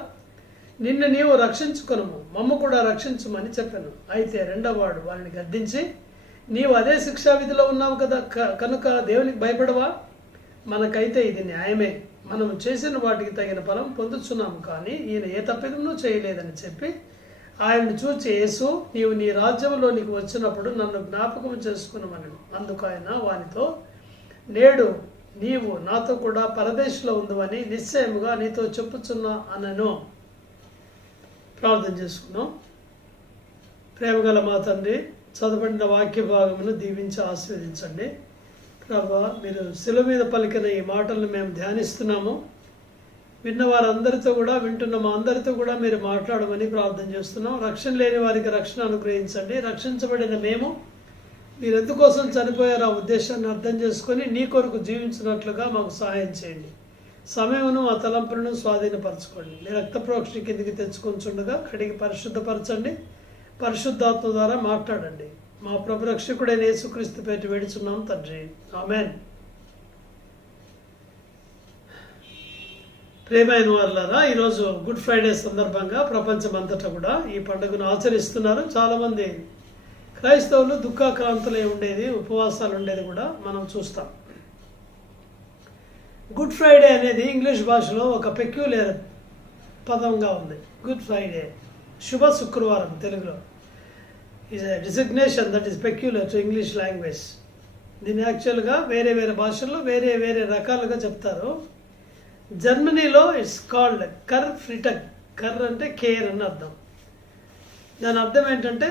నిన్ను నీవు రక్షించుకొనము, మమ్మ కూడా రక్షించుమని చెప్పాను. అయితే రెండవవాడు వారిని గద్దించి, నీవు అదే శిక్షా విధిలో ఉన్నావు కదా, కనుక దేవునికి భయపడవా? మనకైతే ఇది న్యాయమే, మనం చేసిన వాటికి తగిన ఫలం పొందుతున్నాము, కానీ ఈయన ఏ తప్పిదమును చేయలేదని చెప్పి ఆయన్ని చూచి, యేసు, నీవు నీ రాజ్యంలోనికి వచ్చినప్పుడు నన్ను జ్ఞాపకం చేసుకున్నామని. అందుకు ఆయన వానితో, నేడు నీవు నాతో కూడా పరదేశంలో ఉందని నిశ్చయముగా నీతో చెప్పుచున్నా అనను. ప్రార్థన చేసుకున్నాం. ప్రేమగల మా తండ్రి, చదవబడిన వాక్య భాగమును దీవించి ఆశీర్వదించండి. ప్రభువా, మీరు శిలువ మీద పలికిన ఈ మాటలను మేము ధ్యానిస్తున్నాము. విన్న వారందరితో కూడా, వింటున్న మా అందరితో కూడా మీరు మాట్లాడమని ప్రార్థన చేస్తున్నాం. రక్షణ లేని వారికి రక్షణ అనుగ్రహించండి. రక్షించబడిన మేము మీరు ఎందుకోసం చనిపోయారు ఆ ఉద్దేశాన్ని అర్థం చేసుకొని నీ కొరకు జీవించినట్లుగా మాకు సహాయం చేయండి. సమయమును ఆ తలంపులను స్వాధీనపరచుకోండి. మీ రక్త ప్రోక్షణ కిందికి తెచ్చుకొంచుండగా కడిగి పరిశుద్ధపరచండి. పరిశుద్ధాత్మ ద్వారా మాట్లాడండి. మా ప్రభు రక్షకుడైన యేసుక్రీస్తు పేరు వేడుచున్నాం తండ్రి, ఆమేన్. ప్రియమైన వారులారా, ఈరోజు గుడ్ ఫ్రైడే సందర్భంగా ప్రపంచమంతటా కూడా ఈ పండుగను ఆచరిస్తున్నారు. చాలామంది క్రైస్తవులు దుఃఖాక్రాంతులై ఉండేది, ఉపవాసాలు ఉండేది కూడా మనం చూస్తాం. గుడ్ ఫ్రైడే అనేది ఇంగ్లీష్ భాషలో ఒక పెక్యులర్ పదంగా ఉంది. గుడ్ ఫ్రైడే, శుభ శుక్రవారం తెలుగులో, is a designation that is peculiar to English language. దీన్ని యాక్చువల్గా వేరే వేరే భాషల్లో వేరే వేరే రకాలుగా చెప్తారు. జర్మనీలో ఇట్స్ కాల్డ్ కర్ ఫ్రిటగ్. కర్ అంటే కేర్ అని అర్థం. దాని అర్థం ఏంటంటే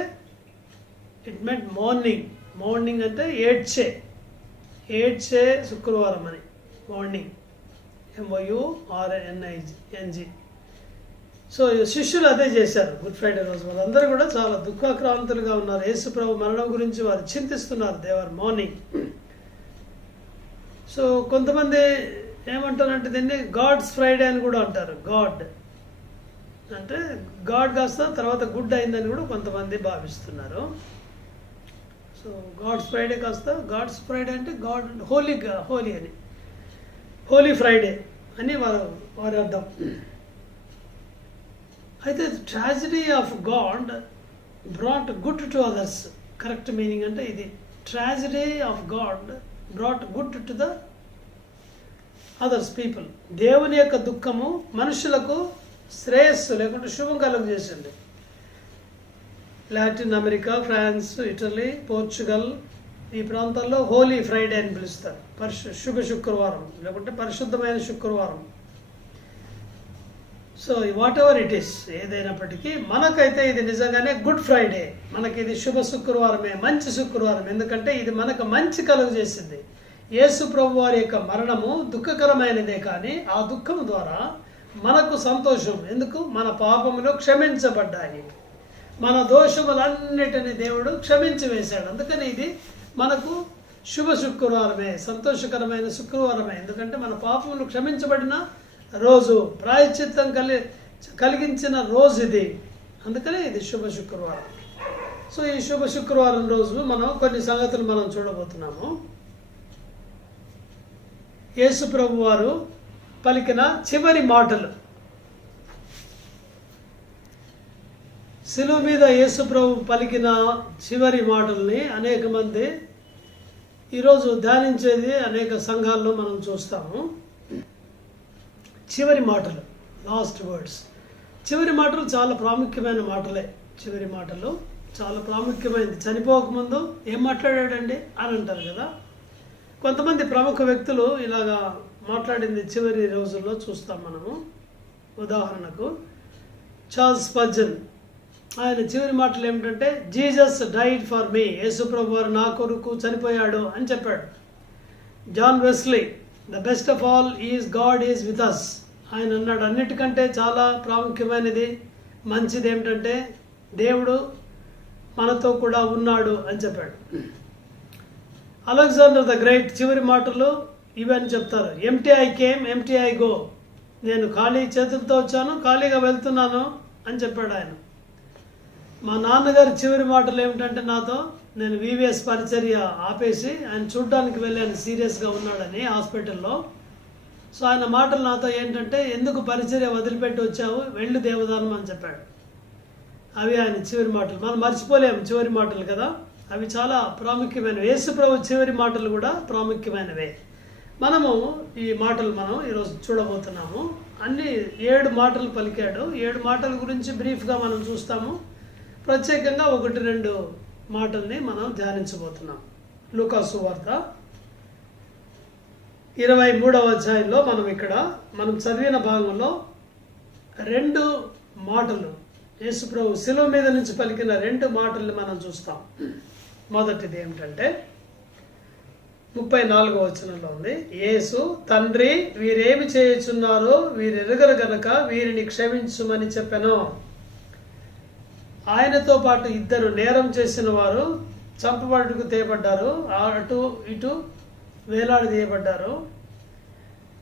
ఇట్ మెంట్ మార్నింగ్. మార్నింగ్ అంటే ఏడ్చే శుక్రవారం అని, మార్నింగ్, MOURNING. సో శిష్యులు అదే చేశారు గుడ్ ఫ్రైడే రోజు. వాళ్ళందరూ కూడా చాలా దుఃఖాక్రాంతులుగా ఉన్నారు. యేసు ప్రభు మరణం గురించి వారు చింతిస్తున్నారు. దేవర్ మార్నింగ్. సో కొంతమంది ఏమంటారంటే దీన్ని గాడ్స్ ఫ్రైడే అని కూడా అంటారు. గాడ్ అంటే గాడ్ కాస్త తర్వాత గుడ్ అయిందని కూడా కొంతమంది భావిస్తున్నారు. సో గాడ్స్ ఫ్రైడే కాస్త గాడ్స్ ఫ్రైడే అంటే గాడ్ హోలీ అని, హోలీ ఫ్రైడే అని వారి అర్థం. అయితే tragedy of God brought good to others. Correct meaning అంటే ఇది, tragedy of God brought good to the other people. దేవుని యొక్క దుఃఖము మనుషులకు శ్రేయస్సు లేకుంటే శుభం కలుగజేసింది. Latin America, France, Italy, Portugal ఈ ప్రాంతాల్లో హోలీ ఫ్రైడే అని పిలుస్తారు. శుభ శుక్రవారం లేకుంటే పరిశుద్ధమైన శుక్రవారం. So what ever it is, ఏదైనప్పటికీ మనకైతే ఇది నిజంగానే గుడ్ ఫ్రైడే. మనకి ఇది శుభ శుక్రవారమే, మంచి శుక్రవారం. ఎందుకంటే ఇది మనకు మంచి కలుగజేసింది. యేసు ప్రభు వారి యొక్క మరణము దుఃఖకరమైనదే, కానీ ఆ దుఃఖం ద్వారా మనకు సంతోషం. ఎందుకు? మన పాపములు క్షమించబడ్డాయి, మన దోషములన్నిటిని దేవుడు క్షమించి వేశాడు. అందుకని ఇది మనకు శుభ శుక్రవారమే, సంతోషకరమైన శుక్రవారమే. ఎందుకంటే మన పాపములు క్షమించబడిన రోజు, ప్రాయశ్చిత్తం కలిగించిన రోజు ఇది. అందుకనే ఇది శుభ శుక్రవారం. సో ఈ శుభ శుక్రవారం రోజు మనం కొన్ని సంగతులు మనం చూడబోతున్నాము. యేసు ప్రభు వారు పలికిన చివరి మాటలు. శిలువ మీద యేసు ప్రభు పలికిన చివరి మాటల్ని అనేక మంది ఈరోజు ధ్యానించేది అనేక సంఘాల్లో మనం చూస్తాము. చివరి మాటలు, లాస్ట్ వర్డ్స్. చివరి మాటలు చాలా ప్రాముఖ్యమైన మాటలే. చివరి మాటలు చాలా ప్రాముఖ్యమైనది. చనిపోకముందు ఏం మాట్లాడాడండి అని అంటారు కదా. కొంతమంది ప్రముఖ వ్యక్తులు ఇలాగా మాట్లాడింది చివరి రోజుల్లో చూస్తాం మనము. ఉదాహరణకు చార్ల్స్ స్పర్జన్, ఆయన చివరి మాటలు ఏమిటంటే Jesus died for me, Yesu ప్రభు వారు నా కొరకు చనిపోయాడు అని చెప్పాడు. John Wesley, the best of all is God is with us. ఆయన అన్నాడు అన్నిటికంటే చాలా ప్రాముఖ్యమైనది, మంచిది ఏమిటంటే దేవుడు మనతో కూడా ఉన్నాడు అని చెప్పాడు. అలెగ్జాండర్ ద గ్రేట్ చివరి మాటలు ఇవన్నీ చెప్తారు. Empty I came, empty I go. నేను ఖాళీ చేతులతో వచ్చాను, ఖాళీగా వెళ్తున్నాను అని చెప్పాడు ఆయన. మా నాన్నగారి చివరి మాటలు ఏమిటంటే నాతో, నేను వివిఎస్ పరిచర్య ఆపేసి ఆయన చూడ్డానికి వెళ్ళాను, సీరియస్గా ఉన్నాడని హాస్పిటల్లో. సో ఆయన మాటలు నాతో ఏంటంటే, ఎందుకు పరిచర్య వదిలిపెట్టి వచ్చావు, వెళ్ళు దేవదానం అని చెప్పాడు. అవి ఆయన చివరి మాటలు. మనం మర్చిపోలేము చివరి మాటలు కదా, అవి చాలా ప్రాముఖ్యమైనవి. యేసు ప్రభు చివరి మాటలు కూడా ప్రాముఖ్యమైనవే. మనము ఈ మాటలు మనం ఈరోజు చూడబోతున్నాము. అన్ని 7 మాటలు పలికాడు. 7 మాటల గురించి బ్రీఫ్గా మనం చూస్తాము. ప్రత్యేకంగా 1-2 మాటల్ని మనం ధ్యానించబోతున్నాం. లూకాసు వార్త 23వ అధ్యాయంలో మనం చదివిన భాగంలో 2 మాటలు, యేసు ప్రభు శిలువ మీద నుంచి పలికిన 2 మాటల్ని మనం చూస్తాం. మొదటిది ఏమిటంటే 34వ వచనంలో ఉంది. యేసు, తండ్రి వీరేమి చేయుచున్నారో వీరెరుగరు గనక వీరిని క్షమించుమని చెప్పెను. ఆయనతో పాటు 2 నేరం చేసిన వారు చంపబడుటకు తేబడ్డారు, అటు ఇటు వేలాడదీయబడ్డారు.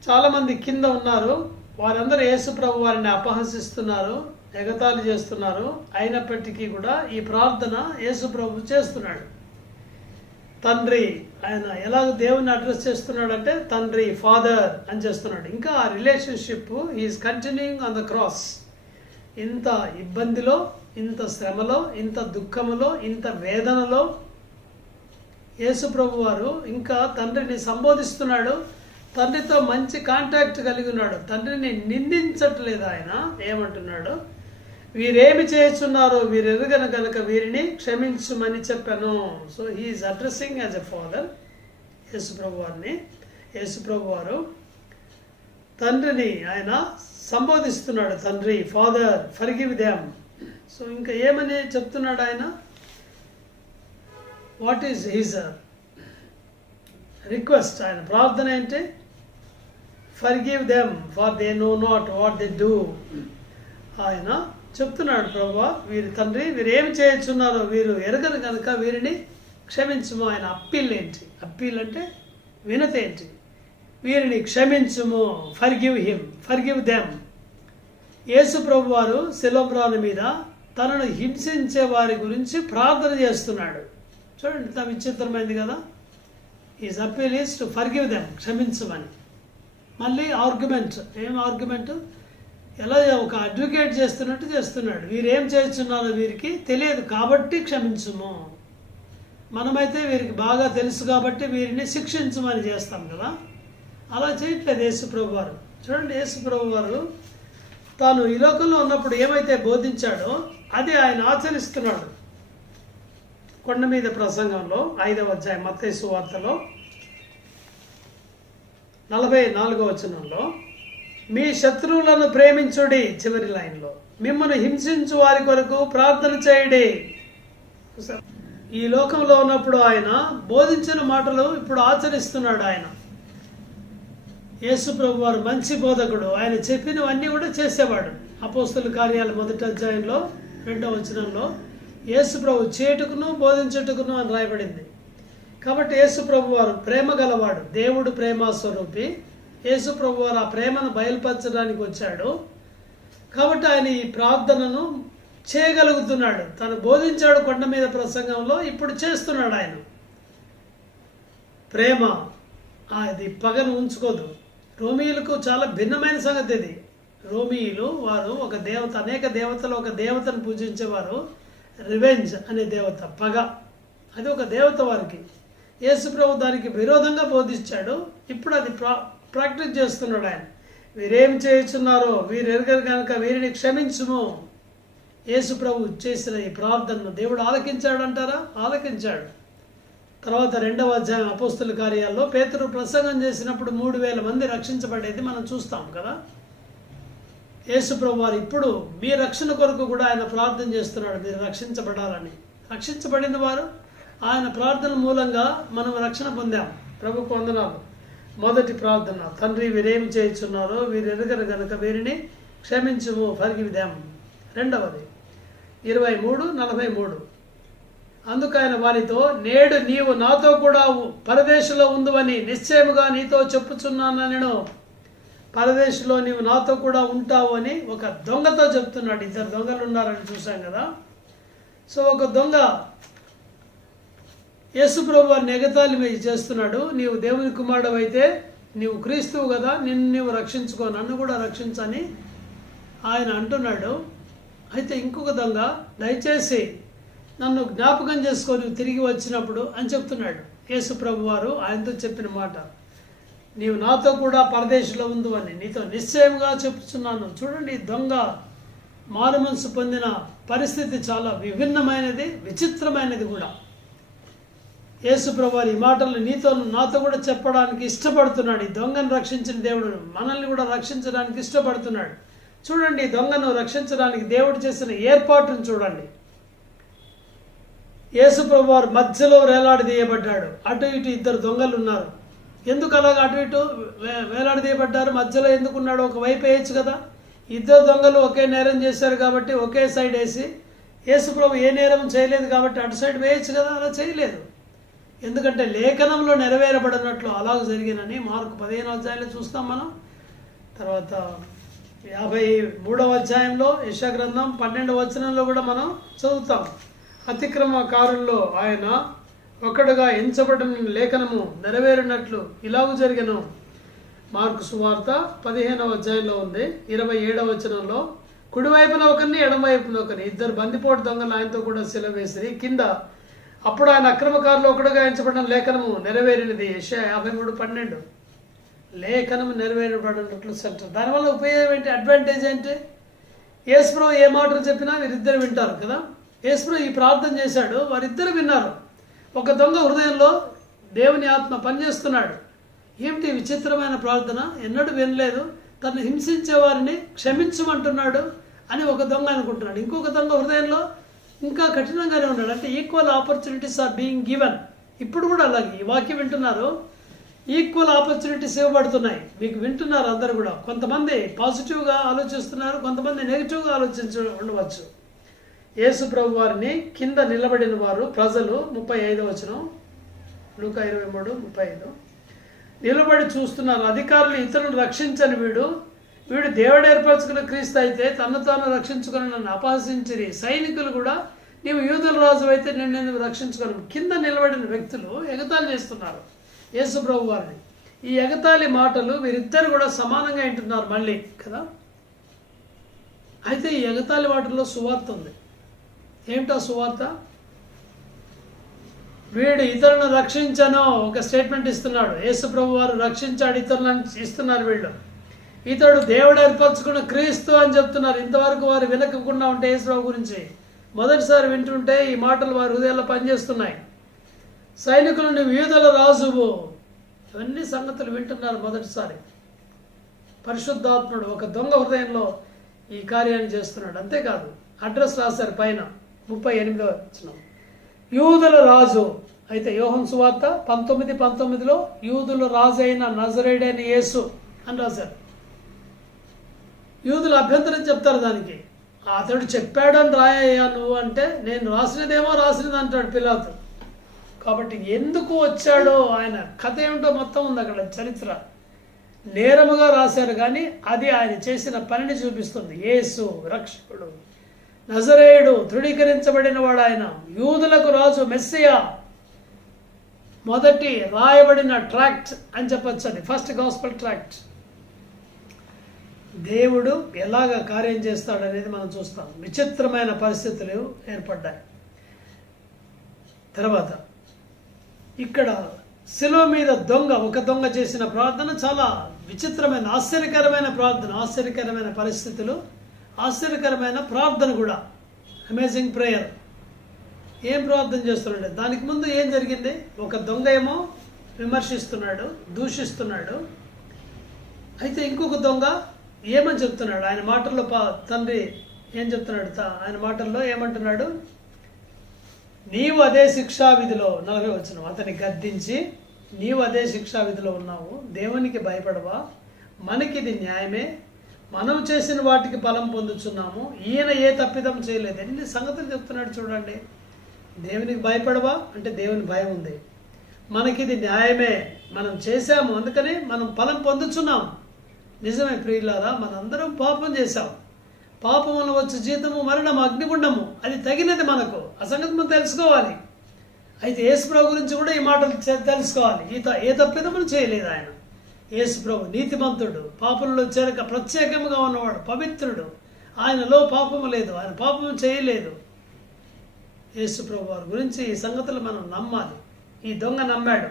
చాలామంది కింద ఉన్నారు. వారందరూ యేసు ప్రభు వారిని అపహసిస్తున్నారు, ఎగతాళి చేస్తున్నారు. అయినప్పటికీ కూడా ఈ ప్రార్థన యేసు ప్రభు చేస్తున్నాడు. తండ్రి, ఆయన ఎలాగ దేవుని అడ్రస్ చేస్తున్నాడంటే తండ్రి, ఫాదర్ అని చేస్తున్నాడు. ఇంకా ఆ relationship is continuing on the cross. ఇంత ఇబ్బందిలో, ఇంత శ్రమలో, ఇంత దుఃఖములో, ఇంత వేదనలో యేసు ప్రభు వారు ఇంకా తండ్రిని సంబోధిస్తున్నాడు. తండ్రితో మంచి కాంటాక్ట్ కలిగి ఉన్నాడు. తండ్రిని నిందించట్లేదు ఆయన. ఏమంటున్నాడు? వీరేమి చేస్తున్నారో వీరు ఎరుగన కనుక వీరిని క్షమించమని చెప్పాను. So he's addressing as a father యేసు ప్రభు వారిని. యేసు ప్రభు వారు తండ్రిని ఆయన సంబోధిస్తున్నాడు. తండ్రి, ఫాదర్, ఫర్గివ్ దెమ్. సో ఇంకా ఏమని చెప్తున్నాడు ఆయన? What is his request? ఆయన ప్రార్థన ఏంటి? Forgive them for they know not what they do. ఆయన చెప్తున్నాడు, ప్రభువా వీరి తండ్రి వీరు ఏం చేయుచున్నారో వీరు ఎరగరు కనుక వీరిని క్షమించుము. ఆయన అప్పీల్ ఏంటి? అప్పీల్ అంటే వినతి ఏంటి? వీరిని క్షమించుము. Forgive him, forgive them. యేసు ప్రభు వారు శిలోమ్రాను మీద తనను హింసించే వారి గురించి ప్రార్థన చేస్తున్నాడు. చూడండి, ఇంత విచిత్రమైంది కదా. Is appeal is to forgive them, క్షమించమని. మళ్ళీ ఆర్గ్యుమెంట్. ఏం ఆర్గ్యుమెంట్? ఎలా ఒక అడ్వకేట్ చేస్తున్నట్టు చేస్తున్నాడు. వీరేం చేస్తున్నారో వీరికి తెలియదు కాబట్టి క్షమించుము. మనమైతే వీరికి బాగా తెలుసు కాబట్టి వీరిని శిక్షించమని చేస్తాం కదా. అలా చేయట్లేదు యేసు ప్రభు వారు. చూడండి, యేసు ప్రభు వారు తాను ఈ లోకంలో ఉన్నప్పుడు ఏమైతే బోధించాడో అది ఆయన ఆచరిస్తున్నాడు. కొండ మీద ప్రసంగంలో 5వ అధ్యాయం మత్తయి సువార్తలో 44వ వచనంలో, మీ శత్రువులను ప్రేమించుడి. చివరి లైన్లో, మిమ్మల్ని హింసించు వారి కొరకు ప్రార్థన చేయడి. ఈ లోకంలో ఉన్నప్పుడు ఆయన బోధించిన మాటలు ఇప్పుడు ఆచరిస్తున్నాడు. ఆయన యేసు ప్రభు వారు మంచి బోధకుడు. ఆయన చెప్పినవన్నీ కూడా చేసేవాడు. అపోస్తలుల కార్యాలు 1వ అధ్యాయంలో 2వ వచనంలో యేసు ప్రభు చేటుకును బోధించుటకును అని రాయబడింది. కాబట్టి యేసు ప్రభు వారు ప్రేమ గలవాడు, దేవుడు ప్రేమ స్వరూపి. యేసు ప్రభు వారు ఆ ప్రేమను బయలుపరచడానికి వచ్చాడు. కాబట్టి ఆయన ఈ ప్రార్థనను చేయగలుగుతున్నాడు. తను బోధించాడు కొండ మీద ప్రసంగంలో, ఇప్పుడు చేస్తున్నాడు ఆయన. ప్రేమ అది పగను ఉంచుకోదు. రోమీయులకు చాలా భిన్నమైన సంగతి ఇది. రోమీయులు వారు ఒక దేవత, అనేక దేవతలు ఒక దేవతను పూజించేవారు. రివెంజ్ అనే దేవత, పగ, అది ఒక దేవత వారికి. యేసు ప్రభు దానికి విరోధంగా బోధించాడు. ఇప్పుడు అది ప్రాక్టీస్ చేస్తున్నాడు ఆయన. వీరేం చేయుచున్నారో వీరు ఎరగరు కనుక వీరిని క్షమించుము. యేసు ప్రభు చేసిన ఈ ప్రార్థనను దేవుడు ఆలకించాడు అంటారా? ఆలకించాడు. తర్వాత 2వ అధ్యాయం అపోస్తలుల కార్యాల్లో పేతురు ప్రసంగం చేసినప్పుడు 3000 మంది రక్షించబడేది మనం చూస్తాం కదా. యేసు ప్రభు వారు ఇప్పుడు మీ రక్షణ కొరకు కూడా ఆయన ప్రార్థన చేస్తున్నాడు. మీరు రక్షించబడాలని. రక్షించబడిన వారు ఆయన ప్రార్థన మూలంగా మనం రక్షణ పొందాం. ప్రభుకు వందనాలు. మొదటి ప్రార్థన, తండ్రి వీరేమి చేయుచున్నారో వీరు ఎరుగరు గనుక వీరిని క్షమించుము, ఫర్గివ్ దెమ్. 2వది 23:43, అందుకైన వారితో, నేడు నీవు నాతో కూడా పరదేశంలో ఉందువని నిశ్చయముగా నీతో చెప్పుచున్నాను. నేను పరదేశంలో నీవు నాతో కూడా ఉంటావు అని ఒక దొంగతో చెప్తున్నాడు. 2 దొంగలు ఉన్నారని చూసాం కదా. సో ఒక దొంగ యేసు ప్రభు వారిని ఎగతాళి చేస్తున్నాడు. నీవు దేవుని కుమారుడు అయితే, నీవు క్రీస్తువు కదా, నిన్ను నీవు రక్షించుకో, నన్ను కూడా రక్షించని ఆయన అంటున్నాడు. అయితే ఇంకొక దొంగ, దయచేసి నన్ను జ్ఞాపకం చేసుకొని తిరిగి వచ్చినప్పుడు అని చెప్తున్నాడు. యేసు ప్రభు వారు ఆయనతో చెప్పిన మాట, నీవు నాతో కూడా పరదేశంలో ఉండు అని నీతో నిశ్చయంగా చెప్తున్నాను. చూడండి, దొంగ మారు మనసు పొందిన పరిస్థితి చాలా విభిన్నమైనది, విచిత్రమైనది కూడా. యేసు ప్రభు వారు ఈ మాటలు నాతో కూడా చెప్పడానికి ఇష్టపడుతున్నాడు. ఈ దొంగను రక్షించిన దేవుడు మనల్ని కూడా రక్షించడానికి ఇష్టపడుతున్నాడు. చూడండి, దొంగను రక్షించడానికి దేవుడు చేసిన ఏర్పాటును చూడండి. యేసు ప్రభు వారు మధ్యలో వేలాడదీయబడ్డాడు. అటు ఇటు 2 దొంగలు ఉన్నారు. ఎందుకు అలాగ అటు ఇటు వేలాడదీయబడ్డారు? మధ్యలో ఎందుకున్నాడు? ఒక వైపు వేయచ్చు కదా. 2 దొంగలు ఒకే నేరం చేశారు కాబట్టి ఒకే సైడ్ వేసి, యేసు ప్రభు ఏ నేరం చేయలేదు కాబట్టి అటు సైడ్ వేయచ్చు కదా. అలా చేయలేదు. ఎందుకంటే లేఖనంలో నెరవేరబడినట్లు అలాగ జరిగినని మార్కు 15వ అధ్యాయంలో చూస్తాం మనం. తర్వాత 53వ అధ్యాయంలో యెషయా గ్రంథం 12వ వచనంలో కూడా మనం చదువుతాం. అతిక్రమకారుల్లో ఆయన ఒకడుగా ఎంచబడిన లేఖనము నెరవేరినట్లు ఇలాగూ జరిగను. మార్కు సువార్త 15వ అధ్యాయంలో ఉంది. 27వ వచనంలో, కుడివైపున ఒకరిని ఎడమవైపున ఒకరిని, ఇద్దరు బందిపోటు దొంగలు ఆయనతో కూడా సిలువ వేసిరి. కింద అప్పుడు ఆయన అక్రమకారులు ఒకడుగా ఎంచబడిన లేఖనము నెరవేరినది. యెషయా 53:12 లేఖనము నెరవేరబడినట్లు సెంటర్. దానివల్ల ఉపయోగం ఏంటి? అడ్వాంటేజ్ ఏంటి? యేసుప్రభు ఏ మాటలు చెప్పినా వీరిద్దరు వింటారు కదా. యేసుప్రభు ఈ ప్రార్థన చేశాడు, వారిద్దరు విన్నారు. ఒక దొంగ హృదయంలో దేవుని ఆత్మ పనిచేస్తున్నాడు. ఏమిటి విచిత్రమైన ప్రార్థన, ఎన్నడూ వినలేదు, తను హింసించే వారిని క్షమించమంటున్నాడు అని ఒక దొంగ అనుకుంటున్నాడు. ఇంకొక దొంగ హృదయంలో ఇంకా కఠినంగానే ఉన్నాడు. అంటే equal opportunities are being given. ఇప్పుడు కూడా అలాగే ఈ వాక్యం వింటున్నారు, ఈక్వల్ ఆపర్చునిటీస్ ఇవ్వబడుతున్నాయి. మీకు వింటున్నారు అందరు కూడా. కొంతమంది పాజిటివ్గా ఆలోచిస్తున్నారు, కొంతమంది నెగిటివ్గా ఉండవచ్చు. యేసు ప్రభు వారిని కింద నిలబడిన వారు ప్రజలు 35వ వచనం, లూకా 23:35 నిలబడి చూస్తున్నారు. అధికారులు ఇతరులను రక్షించని వీడు దేవుడు ఏర్పరచుకున్న క్రీస్తు అయితే తను తాను రక్షించుకుని నన్ను అపహసించిరి. సైనికులు కూడా నీవు యూదుల రాజు అయితే నేను రక్షించుకోను. కింద నిలబడిన వ్యక్తులు ఎగతాళి చేస్తున్నారు యేసు ప్రభు వారిని. ఈ ఎగతాళి మాటలు వీరిద్దరు కూడా సమానంగా వింటున్నారు మళ్ళీ కదా. అయితే ఈ ఎగతాళి మాటల్లో సువార్త ఉంది. ఏమిటా సువార్త? వీడు ఇతరులను రక్షించను ఒక స్టేట్మెంట్ ఇస్తున్నాడు. యేసు ప్రభు వారు రక్షించాడు, ఇతరులను ఇస్తున్నారు. వీళ్ళు ఇతడు దేవుడు ఏర్పరచుకున్న క్రీస్తు అని చెప్తున్నారు. ఇంతవరకు వారు వినకుండా ఉంటే యేసు ప్రభు గురించి మొదటిసారి వింటుంటే ఈ మాటలు వారి హృదయాల్లో పనిచేస్తున్నాయి. సైనికులు నువ్వు యూదుల రాజువు, ఇవన్నీ సంగతులు వింటున్నారు మొదటిసారి. పరిశుద్ధాత్ముడు ఒక దొంగ హృదయంలో ఈ కార్యాన్ని చేస్తున్నాడు. అంతేకాదు అడ్రస్ రాశారు పైన 38వ వచనం, యూదుల రాజు. అయితే యోహన్ సువార్త 19:19 యూదుల రాజు అయిన నజరేయుడైన యేసు అని రాశారు. యూదులు అభ్యంతరం చెప్తారు దానికి. అతడు చెప్పాడని రాయ్యా నువ్వు అంటే, నేను రాసినదేమో రాసినది అంటాడు పిలాతు. కాబట్టి ఎందుకు వచ్చాడో ఆయన కథ ఏమిటో మొత్తం ఉంది అక్కడ, చరిత్ర నేరముగా రాశారు కానీ అది ఆయన చేసిన పనిని చూపిస్తుంది. యేసు రక్షకుడు, నజరేయుడు, ధృవీకరించబడిన వాడు, ఆయన యూదులకు రాజు, మెస్సియా. మొదటి రాయబడిన ట్రాక్ట్ అని చెప్పచ్చు, అది ఫస్ట్ గాస్పల్ ట్రాక్ట్. దేవుడు ఎలాగ కార్యం చేస్తాడనేది మనం చూస్తాం. విచిత్రమైన పరిస్థితులు ఏర్పడ్డాయి. తర్వాత ఇక్కడ శిలువ మీద ఒక దొంగ చేసిన ప్రార్థన చాలా విచిత్రమైన, ఆశ్చర్యకరమైన ప్రార్థన, ఆశ్చర్యకరమైన పరిస్థితులు, ఆశ్చర్యకరమైన ప్రార్థన కూడా. Amazing prayer. ఏం ప్రార్థన చేస్తున్నాడు? దానికి ముందు ఏం జరిగింది? ఒక దొంగ ఏమో విమర్శిస్తున్నాడు, దూషిస్తున్నాడు. అయితే ఇంకొక దొంగ ఏమని చెప్తున్నాడు? ఆయన మాటల్లో తండ్రి ఏం చెప్తున్నాడు? ఆయన మాటల్లో ఏమంటున్నాడు? నీవు అదే శిక్షా విధిలో, 40వ వచనం, అతన్ని గద్దించి నీవు అదే శిక్షా విధిలో ఉన్నావు, దేవునికి భయపడవా? మనకిది న్యాయమే, మనం చేసిన వాటికి ఫలం పొందుతున్నాము, ఈయన ఏ తప్పిదం చేయలేదు. ఎన్ని సంగతులు చెప్తున్నాడు చూడండి. దేవునికి భయపడవా అంటే దేవుని భయం ఉంది. మనకిది న్యాయమే, మనం చేశాము అందుకని మనం ఫలం పొందుతున్నాం. నిజమే ప్రియులారా, మనందరం పాపం చేశాం. పాపం వల్ల వచ్చే జీతము మరణం, అగ్నిగుండము. అది తగినది మనకు. ఆ సంగతి మనం తెలుసుకోవాలి. అయితే యేసుప్రభు గురించి కూడా ఈ మాటలు తెలుసుకోవాలి. ఏ తప్పిదములు చేయలేదు ఆయన. యేసుప్రభు నీతిమంతుడు, పాపంలో చేరక ప్రత్యేకంగా ఉన్నవాడు, పవిత్రుడు. ఆయనలో పాపము లేదు, ఆయన పాపము చేయలేదు. యేసుప్రభు వారి గురించి ఈ సంగతులు మనం నమ్మాలి. ఈ దొంగ నమ్మాడు.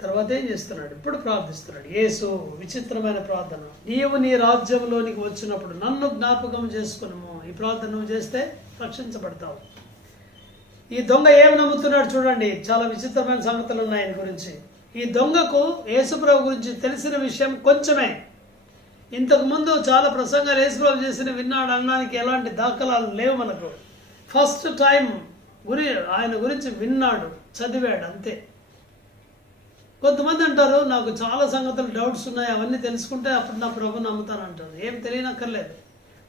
తర్వాత ఏం చేస్తున్నాడు? ఇప్పుడు ప్రార్థిస్తున్నాడు. యేసు విచిత్రమైన ప్రార్థన. నీవు నీ రాజ్యంలోనికి వచ్చినప్పుడు నన్ను జ్ఞాపకం చేసుకున్నాము. ఈ ప్రార్థన నువ్వు చేస్తే రక్షించబడతావు. ఈ దొంగ ఏమి నమ్ముతున్నాడు చూడండి. చాలా విచిత్రమైన సంగతులు ఉన్నాయి ఆయన గురించి. ఈ దొంగకు యేసుప్రభు గురించి తెలిసిన విషయం కొంచెమే. ఇంతకుముందు చాలా ప్రసంగాలు యేసుప్రభు చేసిన విన్నాడు అనడానికి ఎలాంటి దాఖలాలు లేవు మనకు. ఫస్ట్ టైం ఆయన గురించి విన్నాడు, చదివాడు, అంతే. కొంతమంది అంటారు నాకు చాలా సంగతులు డౌట్స్ ఉన్నాయి, అవన్నీ తెలుసుకుంటే అప్పుడు నా ప్రభు నమ్ముతాను అంటారు. ఏం తెలియనక్కర్లేదు.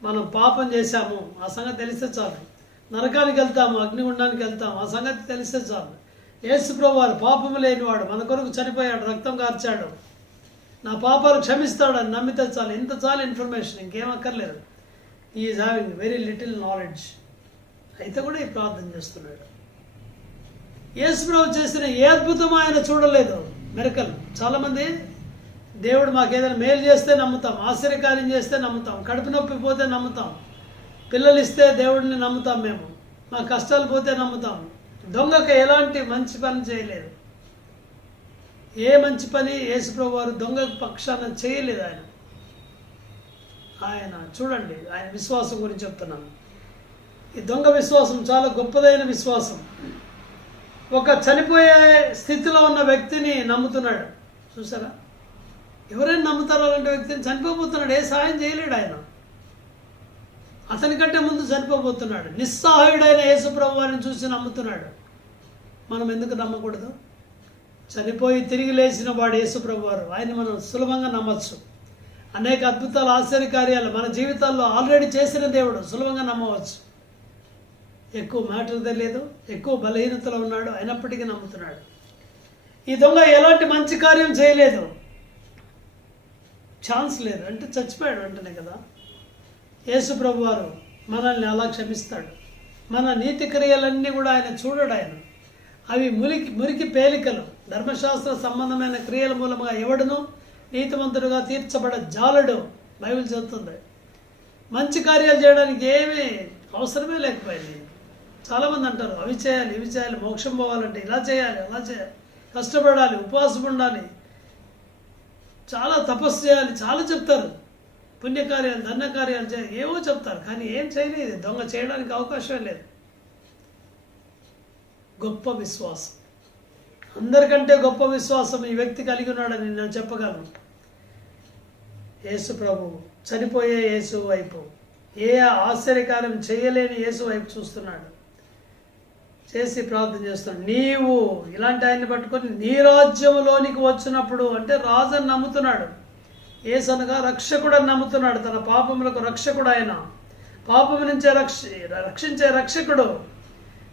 మనం పాపం చేశాము, ఆ సంగతి తెలిస్తే చాలు. నరకానికి వెళ్తాము, అగ్నిగుండానికి వెళ్తాము, ఆ సంగతి తెలిస్తే చాలు. యేసు ప్రభు వారు పాపము లేనివాడు, మన కొరకు చనిపోయాడు, రక్తం కార్చాడు, నా పాపాలు క్షమిస్తాడని నమ్మితే చాలు. ఇంత చాలు ఇన్ఫర్మేషన్, ఇంకేం అక్కర్లేదు. Is having very little knowledge. అయితే కూడా ఈ ప్రార్థన చేస్తున్నాడు. యేసు ప్రభు చేసిన ఏ అద్భుతం ఆయన చూడలేదు. మెరకల్. చాలామంది దేవుడు మాకు ఏదైనా మేలు చేస్తే నమ్ముతాం, ఆశ్చర్యకార్యం చేస్తే నమ్ముతాం, కడుపు నొప్పి పోతే నమ్ముతాం, పిల్లలు ఇస్తే దేవుడిని నమ్ముతాం, మేము మా కష్టాలు పోతే నమ్ముతాం. దొంగకు ఎలాంటి మంచి పని చేయలేదు. ఏ మంచి పని యేసుప్రభు వారు దొంగ పక్షాన చేయలేదు. ఆయన చూడండి, ఆయన విశ్వాసం గురించి చెప్తున్నాను. ఈ దొంగ విశ్వాసం చాలా గొప్పదైన విశ్వాసం. ఒక చనిపోయే స్థితిలో ఉన్న వ్యక్తిని నమ్ముతున్నాడు. చూసారా, ఎవరైనా నమ్ముతారో అలాంటి వ్యక్తిని? చనిపోబోతున్నాడు, ఏ సహాయం చేయలేడు ఆయన. అతని కంటే ముందు చనిపోబోతున్నాడు. నిస్సహాయుడైన యేసుప్రభు వారిని చూసి నమ్ముతున్నాడు. మనం ఎందుకు నమ్మకూడదు? చనిపోయి తిరిగి లేచిన వాడు యేసుప్రభు వారు. ఆయన మనం సులభంగా నమ్మచ్చు. అనేక అద్భుతాలు, ఆశ్చర్యకార్యాలు మన జీవితాల్లో ఆల్రెడీ చేసిన దేవుడు, సులభంగా నమ్మవచ్చు. ఎక్కువ మ్యాటర్ తెలియదు, ఎక్కువ బలహీనతలో ఉన్నాడు, అయినప్పటికీ నమ్ముతున్నాడు. ఈ దొంగ ఎలాంటి మంచి కార్యం చేయలేదు, ఛాన్స్ లేదు, అంటే చచ్చిపోయాడు వెంటనే కదా. యేసుప్రభు వారు మనల్ని అలా క్షమిస్తాడు. మన నీతి క్రియలన్నీ కూడా ఆయన చూడడు. ఆయన అవి మురికి పేలికలు. ధర్మశాస్త్ర సంబంధమైన క్రియల మూలంగా ఎవడును నీతిమంతుడుగా తీర్చబడ జాలడు, బైబిల్ చెప్తుంది. మంచి కార్యాలు చేయడానికి ఏమీ అవసరమే లేకపోయింది. చాలామంది అంటారు అవి చేయాలి, ఇవి చేయాలి, మోక్షం పోవాలంటే ఇలా చేయాలి, అలా చేయాలి, కష్టపడాలి, ఉపవాసం ఉండాలి, చాలా తపస్సు చేయాలి, చాలా చెప్తారు. పుణ్యకార్యాలు, ధన్యకార్యాలు చేయాలి, ఏవో చెప్తారు. కానీ ఏం చేయలేదు. దొంగ చేయడానికి అవకాశం లేదు. గొప్ప విశ్వాసం, అందరికంటే గొప్ప విశ్వాసం ఈ వ్యక్తి కలిగి ఉన్నాడని నేను చెప్పగలను. యేసు ప్రభు చనిపోయే యేసు వైపు, ఏ ఆశ్చర్యకార్యం చేయలేని యేసు వైపు చూస్తున్నాడు. చేసి ప్రార్థన చేస్తున్నాడు. నీవు ఇలాంటి ఆయన్ని పట్టుకొని నీ రాజ్యంలోనికి వచ్చినప్పుడు, అంటే రాజుని నమ్ముతున్నాడు. యేసు అనగా రక్షకుడు అని నమ్ముతున్నాడు. తన పాపములకు రక్షకుడు ఆయన, పాపము నుంచే రక్షించే రక్షకుడు.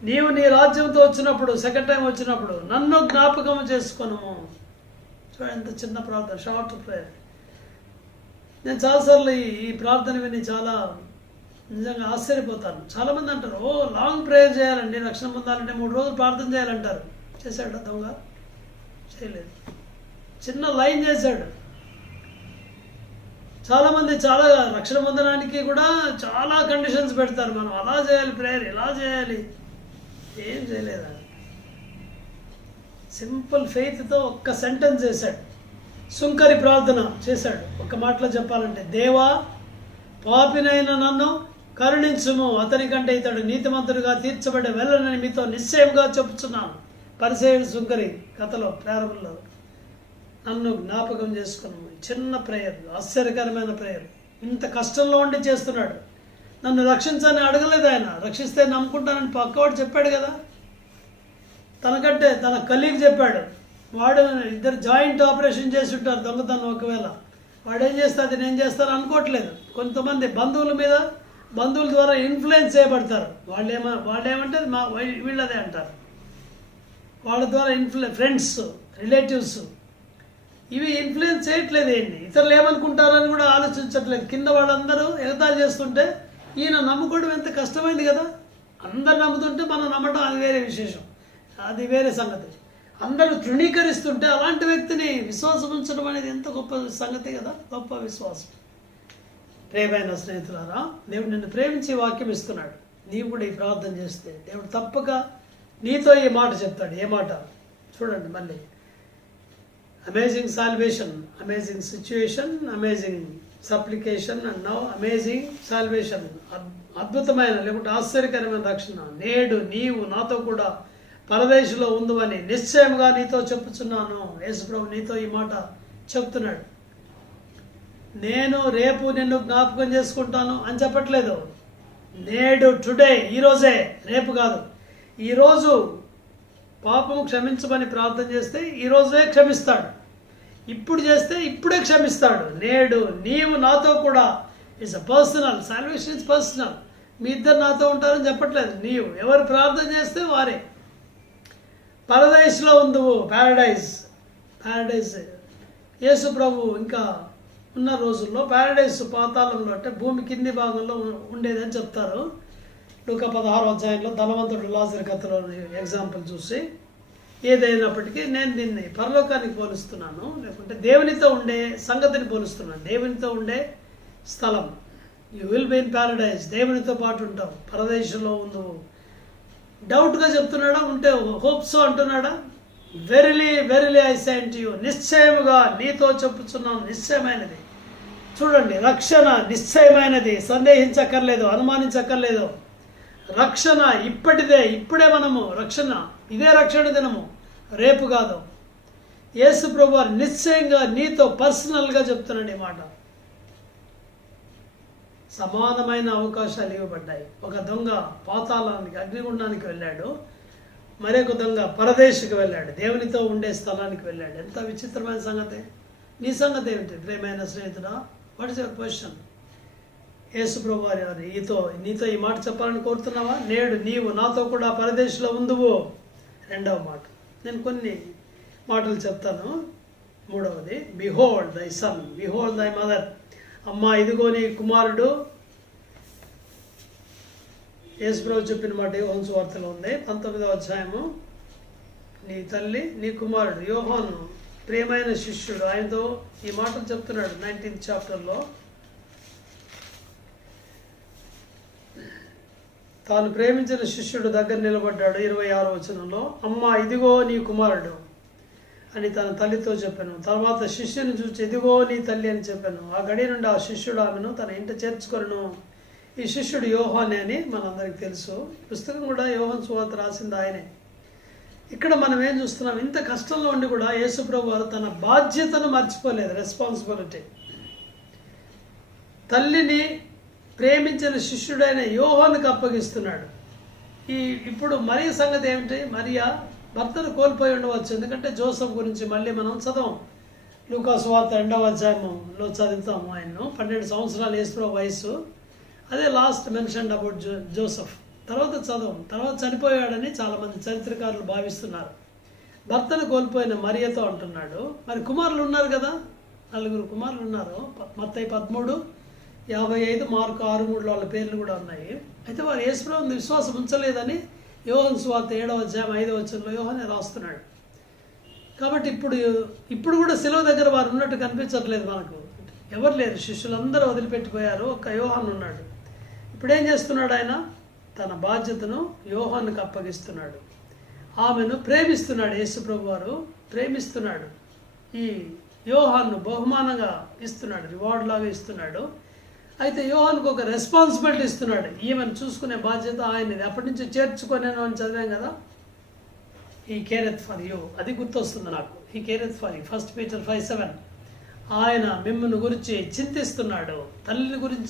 నీవు నీ రాజ్యంతో వచ్చినప్పుడు, సెకండ్ టైం వచ్చినప్పుడు నన్ను జ్ఞాపకం చేసుకొను. చూడండి ఎంత చిన్న ప్రార్థన, షార్ట్ ప్రేయర్. నేను చాలాసార్లు ఈ ప్రార్థన విని చాలా నిజంగా ఆశ్చర్యపోతాను. చాలామంది అంటారు, ఓ లాంగ్ ప్రేయర్ చేయాలండి, రక్షణ పొందాలంటే 3 రోజులు ప్రార్థన చేయాలంటారు. చేశాడు దొంగ? చేయలేదు. చిన్న లైన్ చేశాడు. చాలామంది చాలా రక్షణ పొందడానికి కూడా చాలా కండిషన్స్ పెడతారు. మనం అలా చేయాలి, ప్రేయర్ ఇలా చేయాలి. ఏం చేయలేదు. సింపుల్ ఫెయిత్తో ఒక్క సెంటెన్స్ చేశాడు. సుంకరి ప్రార్థన చేశాడు. ఒక మాటలో చెప్పాలంటే, దేవా పాపినైన నన్ను కరుణించుము, అతని కంటే ఇతడు నీతిమంతుడిగా తీర్చబడే వెళ్ళనని మీతో నిశ్చయంగా చెప్పుచున్నాను. పరిసేయుడు సుంకరి కథలో ప్రారంభంలో నన్ను జ్ఞాపకం చేసుకున్నాము. చిన్న ప్రేయర్, ఆశ్చర్యకరమైన ప్రేయర్. ఇంత కష్టంలో ఉండి చేస్తున్నాడు. నన్ను రక్షించని అడగలేదు ఆయన. రక్షిస్తే నమ్ముకుంటానని పక్కవాడు చెప్పాడు కదా. తనకంటే తన కలీగ్ చెప్పాడు. వాడు ఇద్దరు జాయింట్ ఆపరేషన్ చేసి ఉంటారు దొంగతనం. ఒకవేళ వాడు ఏం చేస్తే అది నేను చేస్తాను అనుకోవట్లేదు. కొంతమంది బంధువుల ద్వారా ఇన్ఫ్లుయెన్స్ చేయబడతారు. వాళ్ళేమంటే వీళ్ళదే అంటారు. వాళ్ళ ద్వారా ఫ్రెండ్స్, రిలేటివ్స్ ఇవి ఇన్ఫ్లుయెన్స్ చేయట్లేదు. ఏంటి ఇతరులు ఏమనుకుంటారని కూడా ఆలోచించట్లేదు. కింద వాళ్ళందరూ ఎగతాళి చేస్తుంటే ఈయన నమ్ముకోవడం ఎంత కష్టమైంది కదా. అందరు నమ్ముతుంటే మనం నమ్మటం అది వేరే విశేషం, అది వేరే సంగతి. అందరూ తృణీకరిస్తుంటే అలాంటి వ్యక్తిని విశ్వాసం ఉంచడం అనేది ఎంత గొప్ప సంగతి కదా, గొప్ప విశ్వాసం. ప్రేమైన స్నేహితులారా, దేవుడు నిన్ను ప్రేమించి వాక్యం ఇస్తున్నాడు. నీవు కూడా ఈ ప్రార్థన చేస్తే దేవుడు తప్పక నీతో ఈ మాట చెప్తాడు. ఏ మాట చూడండి మళ్ళీ. Amazing salvation, amazing situation, amazing supplication and now amazing salvation. అద్భుతమైన లేకుంటే ఆశ్చర్యకరమైన రక్షణ. నేడు నీవు నాతో కూడా పరదేశంలో ఉందని నిశ్చయంగా నీతో చెప్పుచున్నాను. యేసుప్రభు నీతో ఈ మాట చెప్తున్నాడు. నేను రేపు నిన్ను జ్ఞాపకం చేసుకుంటాను అని చెప్పట్లేదు. నేడు, టుడే, ఈరోజే, రేపు కాదు. ఈరోజు పాపం క్షమించమని ప్రార్థన చేస్తే ఈరోజే క్షమిస్తాడు. ఇప్పుడు చేస్తే ఇప్పుడే క్షమిస్తాడు. నేడు నీవు నాతో కూడా. It's a personal salvation, it's personal. మీ ఇద్దరు నాతో ఉంటారని చెప్పట్లేదు. నీవు ఎవరు ప్రార్థన చేస్తే వారే. పరదేశంలో ఉందువు, ప్యారడైజ్. యేసు ప్రభు ఇంకా ఉన్న రోజుల్లో ప్యారడైజ్ పాతాళంలో, అంటే భూమి కింది భాగంలో ఉండేదని చెప్తారు. లూకా 16వ అధ్యాయంలో ధనవంతుడు లాజరు కథలో ఎగ్జాంపుల్ చూసి ఏదైనప్పటికీ నేను దీన్ని పరలోకానికి పోలుస్తున్నాను, లేకుంటే దేవునితో ఉండే సంగతిని పోలుస్తున్నాను. దేవునితో ఉండే స్థలం. You will be in paradise. దేవునితో పాటు ఉంటావు, పరదేశంలో ఉండు. డౌట్గా చెప్తున్నాడా? ఉంటే హోప్స్ అంటున్నాడా? Verily verily I say to you, నిశ్చయముగా నీతో చెప్పుచున్నాను, నిశ్చయమైనది. చూడండి, రక్షణ నిశ్చయమైనది, సందేహించక్కర్లేదు, అనుమానించక్కర్లేదు. రక్షణ ఇప్పటిదే, ఇప్పుడే మనము రక్షణ, ఇదే రక్షణ దినము, రేపు కాదు. యేసు ప్రభువు నిశ్చయంగా నీతో పర్సనల్గా చెప్తున్నాడు ఈ మాట. సమానమైన అవకాశాలు ఇవ్వబడ్డాయి. ఒక దొంగ పాతాళానికి, అగ్నిగుండానికి వెళ్ళాడు, మరొక దొంగ పరదేశికి వెళ్ళాడు, దేవునితో ఉండే స్థలానికి వెళ్ళాడు. ఎంత విచిత్రమైన సంగతి. నీ సంగతి ఏమిటి ప్రియమైన స్నేహితుడా? What is your position? యేసు ప్రభు వారు నీతో ఈ మాట చెప్పాలని కోరుతున్నావా? నేడు నీవు నాతో కూడా పరదేశంలో ఉందువు. రెండవ మాట, నేను కొన్ని మాటలు చెప్తాను. మూడవది, బిహోల్డ్ దై సన్, బిహోల్డ్ దై మదర్. అమ్మా, ఇదిగో నీ కుమారుడు. యేసు ప్రభు చెప్పిన మాట యోహాను సువార్తలో ఉంది, 19వ అధ్యాయము. నీ తల్లి, నీ కుమారుడు. యోహాను ప్రియమైన శిష్యుడు, ఆయనతో ఈ మాటలు చెప్తున్నాడు 19th చాప్టర్లో. తాను ప్రేమించిన శిష్యుడు దగ్గర నిలబడ్డాడు 26వ వచనంలో. అమ్మా, ఇదిగో నీ కుమారుడు అని తన తల్లితో చెప్పాను. తర్వాత శిష్యుని చూసి ఇదిగో నీ తల్లి అని చెప్పాను. ఆ గడి నుండి ఆ శిష్యుడు ఆమెను తన ఇంట చేర్చుకొను. ఈ శిష్యుడు యోహానే అని మనందరికి తెలుసు. పుస్తకం కూడా యోహాను సువార్త రాసింది ఆయనే. ఇక్కడ మనం ఏం చూస్తున్నాం? ఇంత కష్టంలో ఉండి కూడా యేసు ప్రభు వారు తన బాధ్యతను మర్చిపోలేదు, రెస్పాన్సిబిలిటీ. తల్లిని ప్రేమించిన శిష్యుడైన యోహానుకు అప్పగిస్తున్నాడు. ఇప్పుడు మరియ సంగతి ఏమిటి? మరియా భర్తను కోల్పోయి ఉండవచ్చు, ఎందుకంటే జోసెఫ్ గురించి మళ్ళీ మనం చదవం. లూకా సువార్త 2వ అధ్యాయంలో చదువుతాము. ఆయన్ను 12 సంవత్సరాలు యేసు వయసు, అదే లాస్ట్ మెన్షన్డ్ అబౌట్ జోసెఫ్. తర్వాత చదవం. తర్వాత చనిపోయాడని చాలామంది చరిత్రకారులు భావిస్తున్నారు. భర్తను కోల్పోయిన మరియతో అంటున్నాడు. మరి కుమారులు ఉన్నారు కదా, 4 కుమారులు ఉన్నారు. మత్తయి 13:55, మార్కు 6:3 వాళ్ళ పేర్లు కూడా ఉన్నాయి. అయితే వారు యేసు ప్రభువుని విశ్వాసం ఉంచలేదని యోహాను సువార్త 7వ అధ్యాయం 5వ వచనంలో యోహానే రాస్తున్నాడు. కాబట్టి ఇప్పుడు కూడా శిలువ దగ్గర వారు ఉన్నట్టు కనిపించట్లేదు మనకు. ఎవరు లేరు, శిష్యులందరూ వదిలిపెట్టిపోయారు, ఒక్క యోహాను ఉన్నాడు. ఇప్పుడు ఏం చేస్తున్నాడు ఆయన? తన బాధ్యతను యోహానుకు అప్పగిస్తున్నాడు. ఆమెను ప్రేమిస్తున్నాడు. యేసు ప్రభు వారు ప్రేమిస్తున్నాడు. ఈ యోహాను బహుమానంగా ఇస్తున్నాడు, రివార్డ్ లాగా ఇస్తున్నాడు. అయితే యోహానుకు ఒక రెస్పాన్సిబిలిటీ ఇస్తున్నాడు. ఈమెను చూసుకునే బాధ్యత ఆయనది. అప్పటి నుంచి చేర్చుకొనేను అని చదివాం కదా. ఈ కేరెత్ ఫర్ యూ, అది గుర్తొస్తుంది నాకు. ఈ కేరెత్ ఫర్ యూ, 1 Peter 5:7. ఆయన మిమ్మల్ని గురించి చింతిస్తున్నాడు. తల్లిని గురించి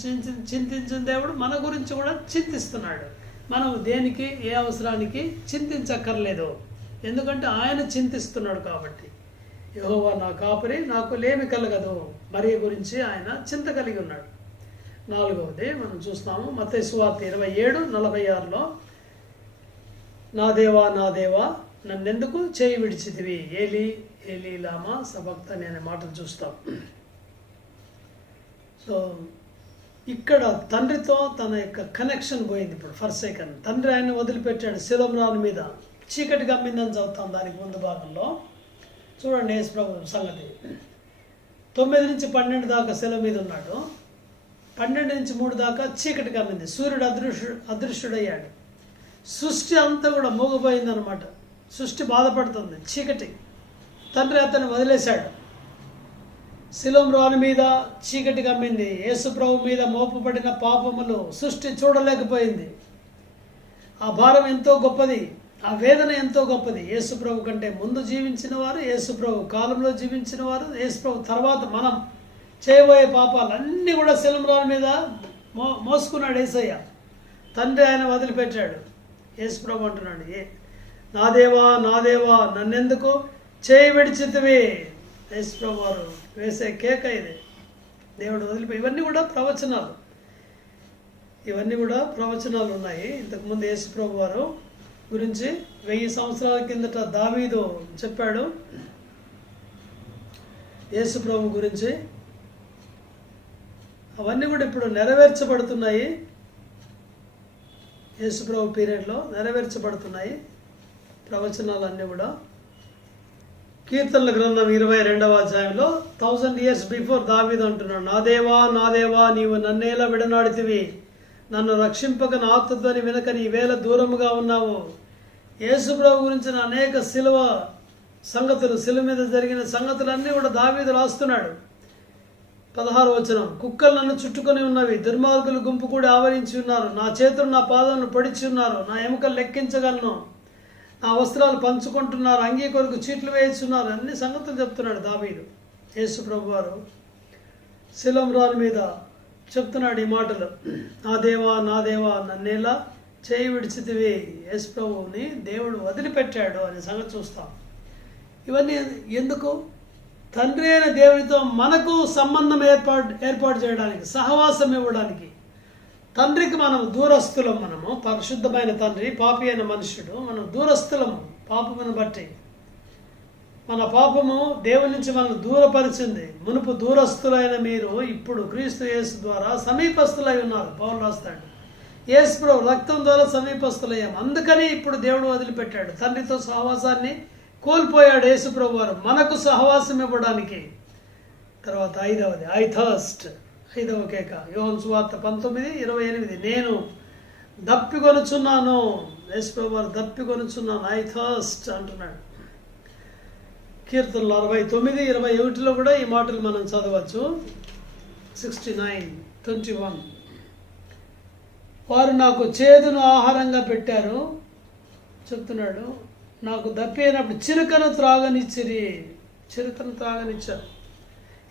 చింతించిన దేవుడు మన గురించి కూడా చింతిస్తున్నాడు. మనం దేనికి, ఏ అవసరానికి చింతించక్కర్లేదు, ఎందుకంటే ఆయన చింతిస్తున్నాడు కాబట్టి. యెహోవా నా కాపరి, నాకు లేమి కలగదు. మరియ గురించి ఆయన చింత కలిగి ఉన్నాడు. 4వది మనం చూస్తాము, మత్తయి సువార్త 27:46లో, నా దేవా నా దేవా నన్నెందుకు చేయి విడిచితివి, ఏలీ ఏలీ లామా సబక్తని అనే మాటలు చూస్తాం. సో ఇక్కడ తండ్రితో తన యొక్క కనెక్షన్ పోయింది. ఇప్పుడు ఫర్సేకన్ తండ్రి ఆయన వదిలిపెట్టాడు శిలోమ్రాను మీద, చీకటి గమ్మిందని చదువుతాం దానికి ముందు భాగంలో. చూడండి యేసు ప్రభు సంగతి. 9 నుంచి 12 దాకా శిలువ మీద ఉన్నాడు. 12 నుంచి 3 దాకా చీకటి గమ్మింది. సూర్యుడు అదృశ్యుడయ్యాడు. సృష్టి అంతా కూడా మూగపోయిందనమాట. సృష్టి బాధపడుతుంది, చీకటి. తండ్రి అతన్ని వదిలేశాడు. శిలోమ్రాను మీద చీకటి గమ్మింది. యేసు ప్రభు మీద మోపబడిన పాపములు సృష్టి చూడలేకపోయింది. ఆ భారం ఎంతో గొప్పది, ఆ వేదన ఎంతో గొప్పది. యేసు ప్రభు కంటే ముందు జీవించిన వారు, యేసు ప్రభు కాలంలో జీవించిన వారు, యేసు ప్రభు తర్వాత మనం చేయబోయే పాపాలన్నీ కూడా శిలోమ్రాను మీద మోసుకున్నాడు యేసయ్య. తండ్రి ఆయన వదిలిపెట్టాడు. యేసు ప్రభు అంటున్నాడు, నా దేవా నా దేవా నన్నెందుకు చేయి విడిచితివి. యేసు ప్రభు వారు వేసే కేక ఇది. దేవుడు వదిలిపోయి, ఇవన్నీ కూడా ప్రవచనాలు ఉన్నాయి. ఇంతకుముందు యేసు ప్రభు వారు గురించి 1000 సంవత్సరాల కిందట దావీదు చెప్పాడు యేసు ప్రభు గురించి. అవన్నీ కూడా ఇప్పుడు నెరవేర్చబడుతున్నాయి. యేసు ప్రభు పీరియడ్లో నెరవేర్చబడుతున్నాయి ప్రవచనాలన్నీ కూడా. కీర్తనల గ్రంథం 22వ అధ్యాయంలో 1000 years బిఫోర్ దావీదు అంటున్నాడు, నా దేవా నీవు నన్నేలా విడనాడితివి, నన్ను రక్షింపక నా ఆర్తధ్వని వినక నీ వేళ దూరముగా ఉన్నావు. యేసుప్రభు గురించిన అనేక శిలువ సంగతులు, శిలువ మీద జరిగిన సంగతులన్నీ కూడా దావీదు రాస్తున్నాడు. 16వ వచనం, కుక్కలు నన్ను చుట్టుకొని ఉన్నవి, దుర్మార్గులు గుంపు కూడా ఆవరించి ఉన్నారు, నా చేతులు నా పాదాలను పొడిచి ఉన్నారు, నా ఎముకలు లెక్కించగలను, నా వస్త్రాలు పంచుకుంటున్నారు, అంగీ కొరకు చీట్లు వేయిస్తున్నారు, అన్ని సంగతులు చెప్తున్నాడు దావీదు. యేసు ప్రభు వారు శిలంరాల మీద చెప్తున్నాడు ఈ మాటలు, నా దేవా నన్నేలా చేయి విడిచితివి. యేసు ప్రభువుని దేవుడు వదిలిపెట్టాడు అనే సంగతి చూస్తాం. ఇవన్నీ ఎందుకు? తండ్రి అయిన దేవునితో మనకు సంబంధం ఏర్పాటు చేయడానికి, సహవాసం ఇవ్వడానికి. తండ్రికి మనం దూరస్తులం, మనము పరిశుద్ధమైన తండ్రి, పాపి అయిన మనుషుడు, మనం దూరస్తులము పాపమును బట్టి. మన పాపము దేవుని నుంచి మనల్ని దూరపరిచింది. మునుపు దూరస్తులైన మీరు ఇప్పుడు క్రీస్తు యేసు ద్వారా సమీపస్తులై ఉన్నారు. పౌలు రాస్తాడు, యేసు ప్రభు రక్తం ద్వారా సమీపస్తులయ్యాం, అందుకని ఇప్పుడు దేవుడు వదిలిపెట్టాడు. తండ్రితో సహవాసాన్ని కోల్పోయాడు యేసు ప్రభు వారు మనకు సహవాసం ఇవ్వడానికి. తర్వాత 5వది, ఐ థర్స్ట్, 5వ కేక, యోహాను సువార్త 19:28, నేను దప్పికొనుచున్నాను. యేసు ప్రభు వారు దప్పికొనుచున్నాను, ఐ థర్స్ట్ అంటున్నాడు. కీర్తనలు 69:21లో కూడా ఈ మాటలు మనం చదవచ్చు. 69:21, వారు నాకు చేదును ఆహారంగా పెట్టారు చెప్తున్నాడు, నాకు దప్పి అయినప్పుడు చిరుకను త్రాగనిచ్చారు.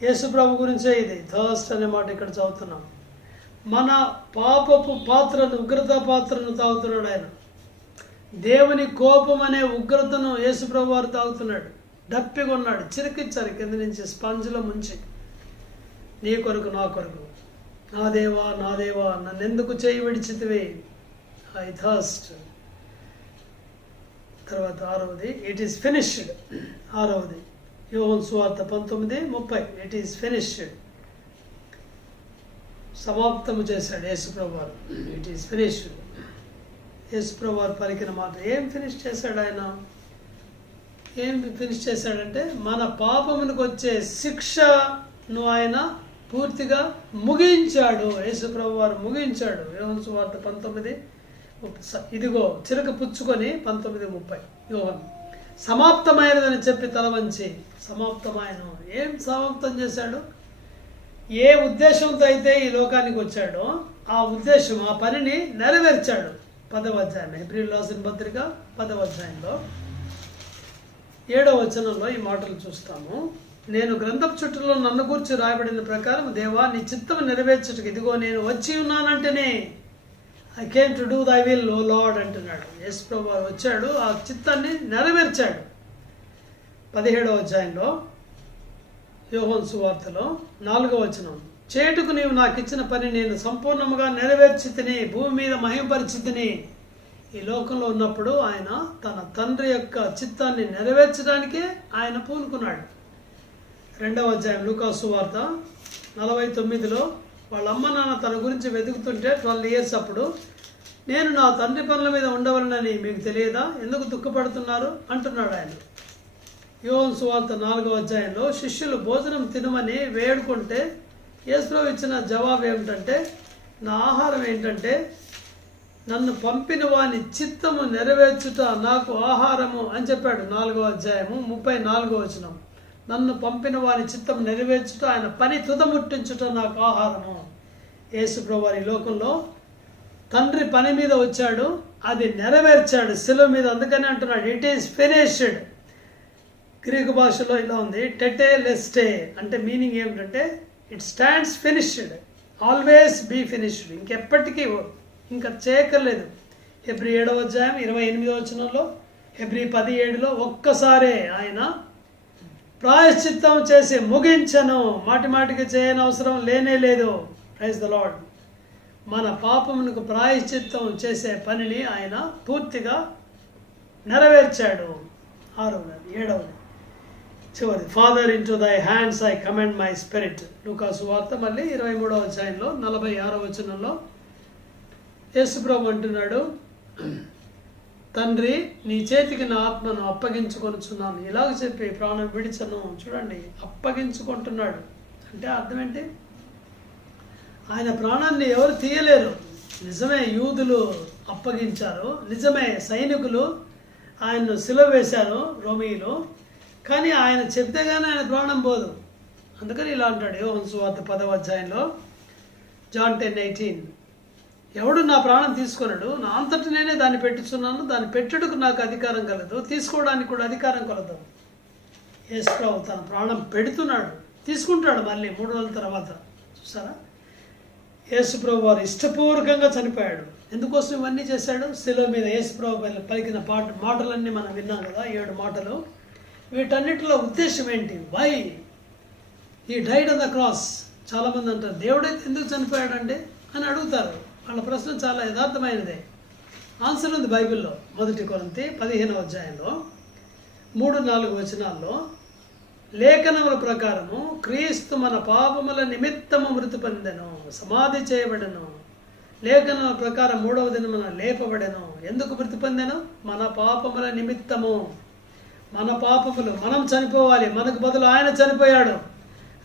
యేసు ప్రభు గురించే ఇది థర్స్ట్ అనే మాట ఇక్కడ చదువుతున్నాం. మన పాపపు పాత్రను, ఉగ్రత పాత్రను తాగుతున్నాడు ఆయన. దేవుని కోపం అనే ఉగ్రతను యేసు ప్రభు వారు తాగుతున్నాడు. దప్పిగా ఉన్నాడు, చిరికిచ్చారు కింద నుంచి స్పంజ్లో ముంచి, నీ కొరకు నా కొరకు. నా దేవా నన్నెందుకు చేయి విడిచితివి, ఐ థర్స్ట్. తర్వాత 6వది, ఇట్ ఈస్ ఫినిష్డ్. 6వది యోహాను సువార్త 19:30, ఇట్ ఈస్ ఫినిష్డ్, సమాప్తము చేశాడు యేసుప్రభు వారు. It is finished. యేసుప్రభు వారు పలికిన మాట ఏం ఫినిష్ చేశాడు ఆయన? ఏం ఫినిష్ చేశాడంటే మన పాపమునికి వచ్చే శిక్షను ఆయన పూర్తిగా ముగించాడు. యేసుప్రభు వారు ముగించాడు. యోహాను సువార్త 19:30, ఇదిగో చిరక పుచ్చుకొని 19:30 యోహాను సమాప్తమైనదని చెప్పి తల వంచి సమాప్తమైన. ఏం సమాప్తం చేశాడు? ఏ ఉద్దేశంతో అయితే ఈ లోకానికి వచ్చాడో ఆ ఉద్దేశం, ఆ పనిని నెరవేర్చాడు. 10వ అధ్యాయం, హెబ్రీయులకు రాసిన పత్రిక 10వ అధ్యాయంలో 7వ వచనంలో ఈ మాటలు చూస్తాము. నేను గ్రంథపు చుట్టూలో నన్ను గూర్చి రాయబడిన ప్రకారం, దేవా నీ చిత్తము నెరవేర్చుటకు ఇదిగో నేను వచ్చి ఉన్నానంటేనే, I came to do thy will O Lord అంటున్నాడు. యేసు ప్రభు వారు వచ్చాడు, ఆ చిత్తాన్ని నెరవేర్చాడు. 17వ అధ్యాయంలో యోహాను సువార్తలో 4వ వచనం, చేటుకు నీవు నాకు ఇచ్చిన పని నేను సంపూర్ణముగా నెరవేర్చితిని, భూమి మీద మహిమపరిచితిని. ఈ లోకంలో ఉన్నప్పుడు ఆయన తన తండ్రి యొక్క చిత్తాన్ని నెరవేర్చడానికే ఆయన పూనుకున్నాడు. 2వ అధ్యాయం లూకా సువార్త 49లో వాళ్ళ అమ్మ నాన్న తన గురించి వెతుకుతుంటే 12 years అప్పుడు, నేను నా తండ్రి పనుల మీద ఉండవలనని మీకు తెలియదా, ఎందుకు దుఃఖపడుతున్నారు అంటున్నాడు ఆయన. యోహాను సువార్త 4వ అధ్యాయంలో శిష్యులు భోజనం తినమని వేడుకుంటే యేసుప్రభు ఇచ్చిన జవాబు ఏమిటంటే, నా ఆహారం ఏంటంటే నన్ను పంపిన వాని చిత్తము నెరవేర్చుట నాకు ఆహారము అని చెప్పాడు. 4వ అధ్యాయము 34వ వచనం, నన్ను పంపిన వారి చిత్తం నెరవేర్చుట, ఆయన పని తుదముట్టించుట నాకు ఆహారము. యేసు ప్రభు వారి లోకంలో తండ్రి పని మీద వచ్చాడు, అది నెరవేర్చాడు శిలువ మీద. అందుకని అంటున్నాడు ఇట్ ఈస్ ఫినిష్డ్. గ్రీకు భాషలో ఇలా ఉంది, టెటే లెస్టే అంటే మీనింగ్ ఏమిటంటే it stands finished, always be finished, ఇంకెప్పటికీ ఇంకా చేయక్కర్లేదు. హెబ్రీ 7వ అధ్యాయం 28వ వచనంలో, హెబ్రీ 17లో ఒక్కసారే ఆయన ప్రాయశ్చిత్తం చేసి ముగించను, మాటి మాటికి చేయని అవసరం లేనే లేదు. Praise the Lord. మన పాపమునకు ప్రాయశ్చిత్తం చేసే పనిని ఆయన పూర్తిగా నెరవేర్చాడు. 6వది 7వది చివరి, father into thy hands I commend my spirit. లూకా సువార్త మళ్ళీ 23వ అధ్యాయంలో 46వ వచనంలో యేసుప్రభు అంటున్నాడు, తండ్రి నీ చేతికి నా ఆత్మను అప్పగించుకొనుచున్నాను ఇలాగ చెప్పి ప్రాణం విడిచను. చూడండి, అప్పగించుకుంటున్నాడు అంటే అర్థం ఏంటి? ఆయన ప్రాణాన్ని ఎవరు తీయలేరు. నిజమే, యూదులు అప్పగించారు, నిజమే సైనికులు ఆయన్ను సిలువ వేశారు రోమీయులు, కానీ ఆయన చెప్తే కానీ ఆయన ప్రాణం పోదు. అందుకని ఇలా అంటాడు యోహాను సువార్త 10వ అధ్యాయంలో, జాన్ 10:18, ఎవడు నా ప్రాణం తీసుకొనడు, నా అంతటి నేనే దాన్ని పెట్టుచున్నాను, దాన్ని పెట్టుటకు నాకు అధికారం కలదు, తీసుకోవడానికి కూడా అధికారం కలదు. యేసు ప్రభు తన ప్రాణం పెడుతున్నాడు, తీసుకుంటాడు మళ్ళీ 3 రోజుల తర్వాత. చూసారా, యేసు ప్రభు వారు ఇష్టపూర్వకంగా చనిపోయాడు. ఎందుకోసం ఇవన్నీ చేశాడు? శిలువ మీద యేసు ప్రభు పలికిన మాటలన్నీ మనం విన్నాం కదా, 7 మాటలు. వీటన్నిటిలో ఉద్దేశం ఏంటి? వై ఈ డైడ్ ఆన్ ద క్రాస్. చాలామంది అంటారు దేవుడైతే ఎందుకు చనిపోయాడండి అని అడుగుతారు. వాళ్ళ ప్రశ్న చాలా యథార్థమైనదే. ఆన్సర్ ఉంది బైబిల్లో. 1 కొరింథీ 15వ అధ్యాయంలో 3-4 వచనాల్లో, లేఖనముల ప్రకారము క్రీస్తు మన పాపముల నిమిత్తము మృతి పొందెను, సమాధి చేయబడెను, లేఖనముల ప్రకారం 3వ దినమున లేపబడెను. ఎందుకు మృతి పొందెను? మన పాపముల నిమిత్తము. మన పాపములు, మనం చనిపోవాలి, మనకు బదులు ఆయన చనిపోయాడు.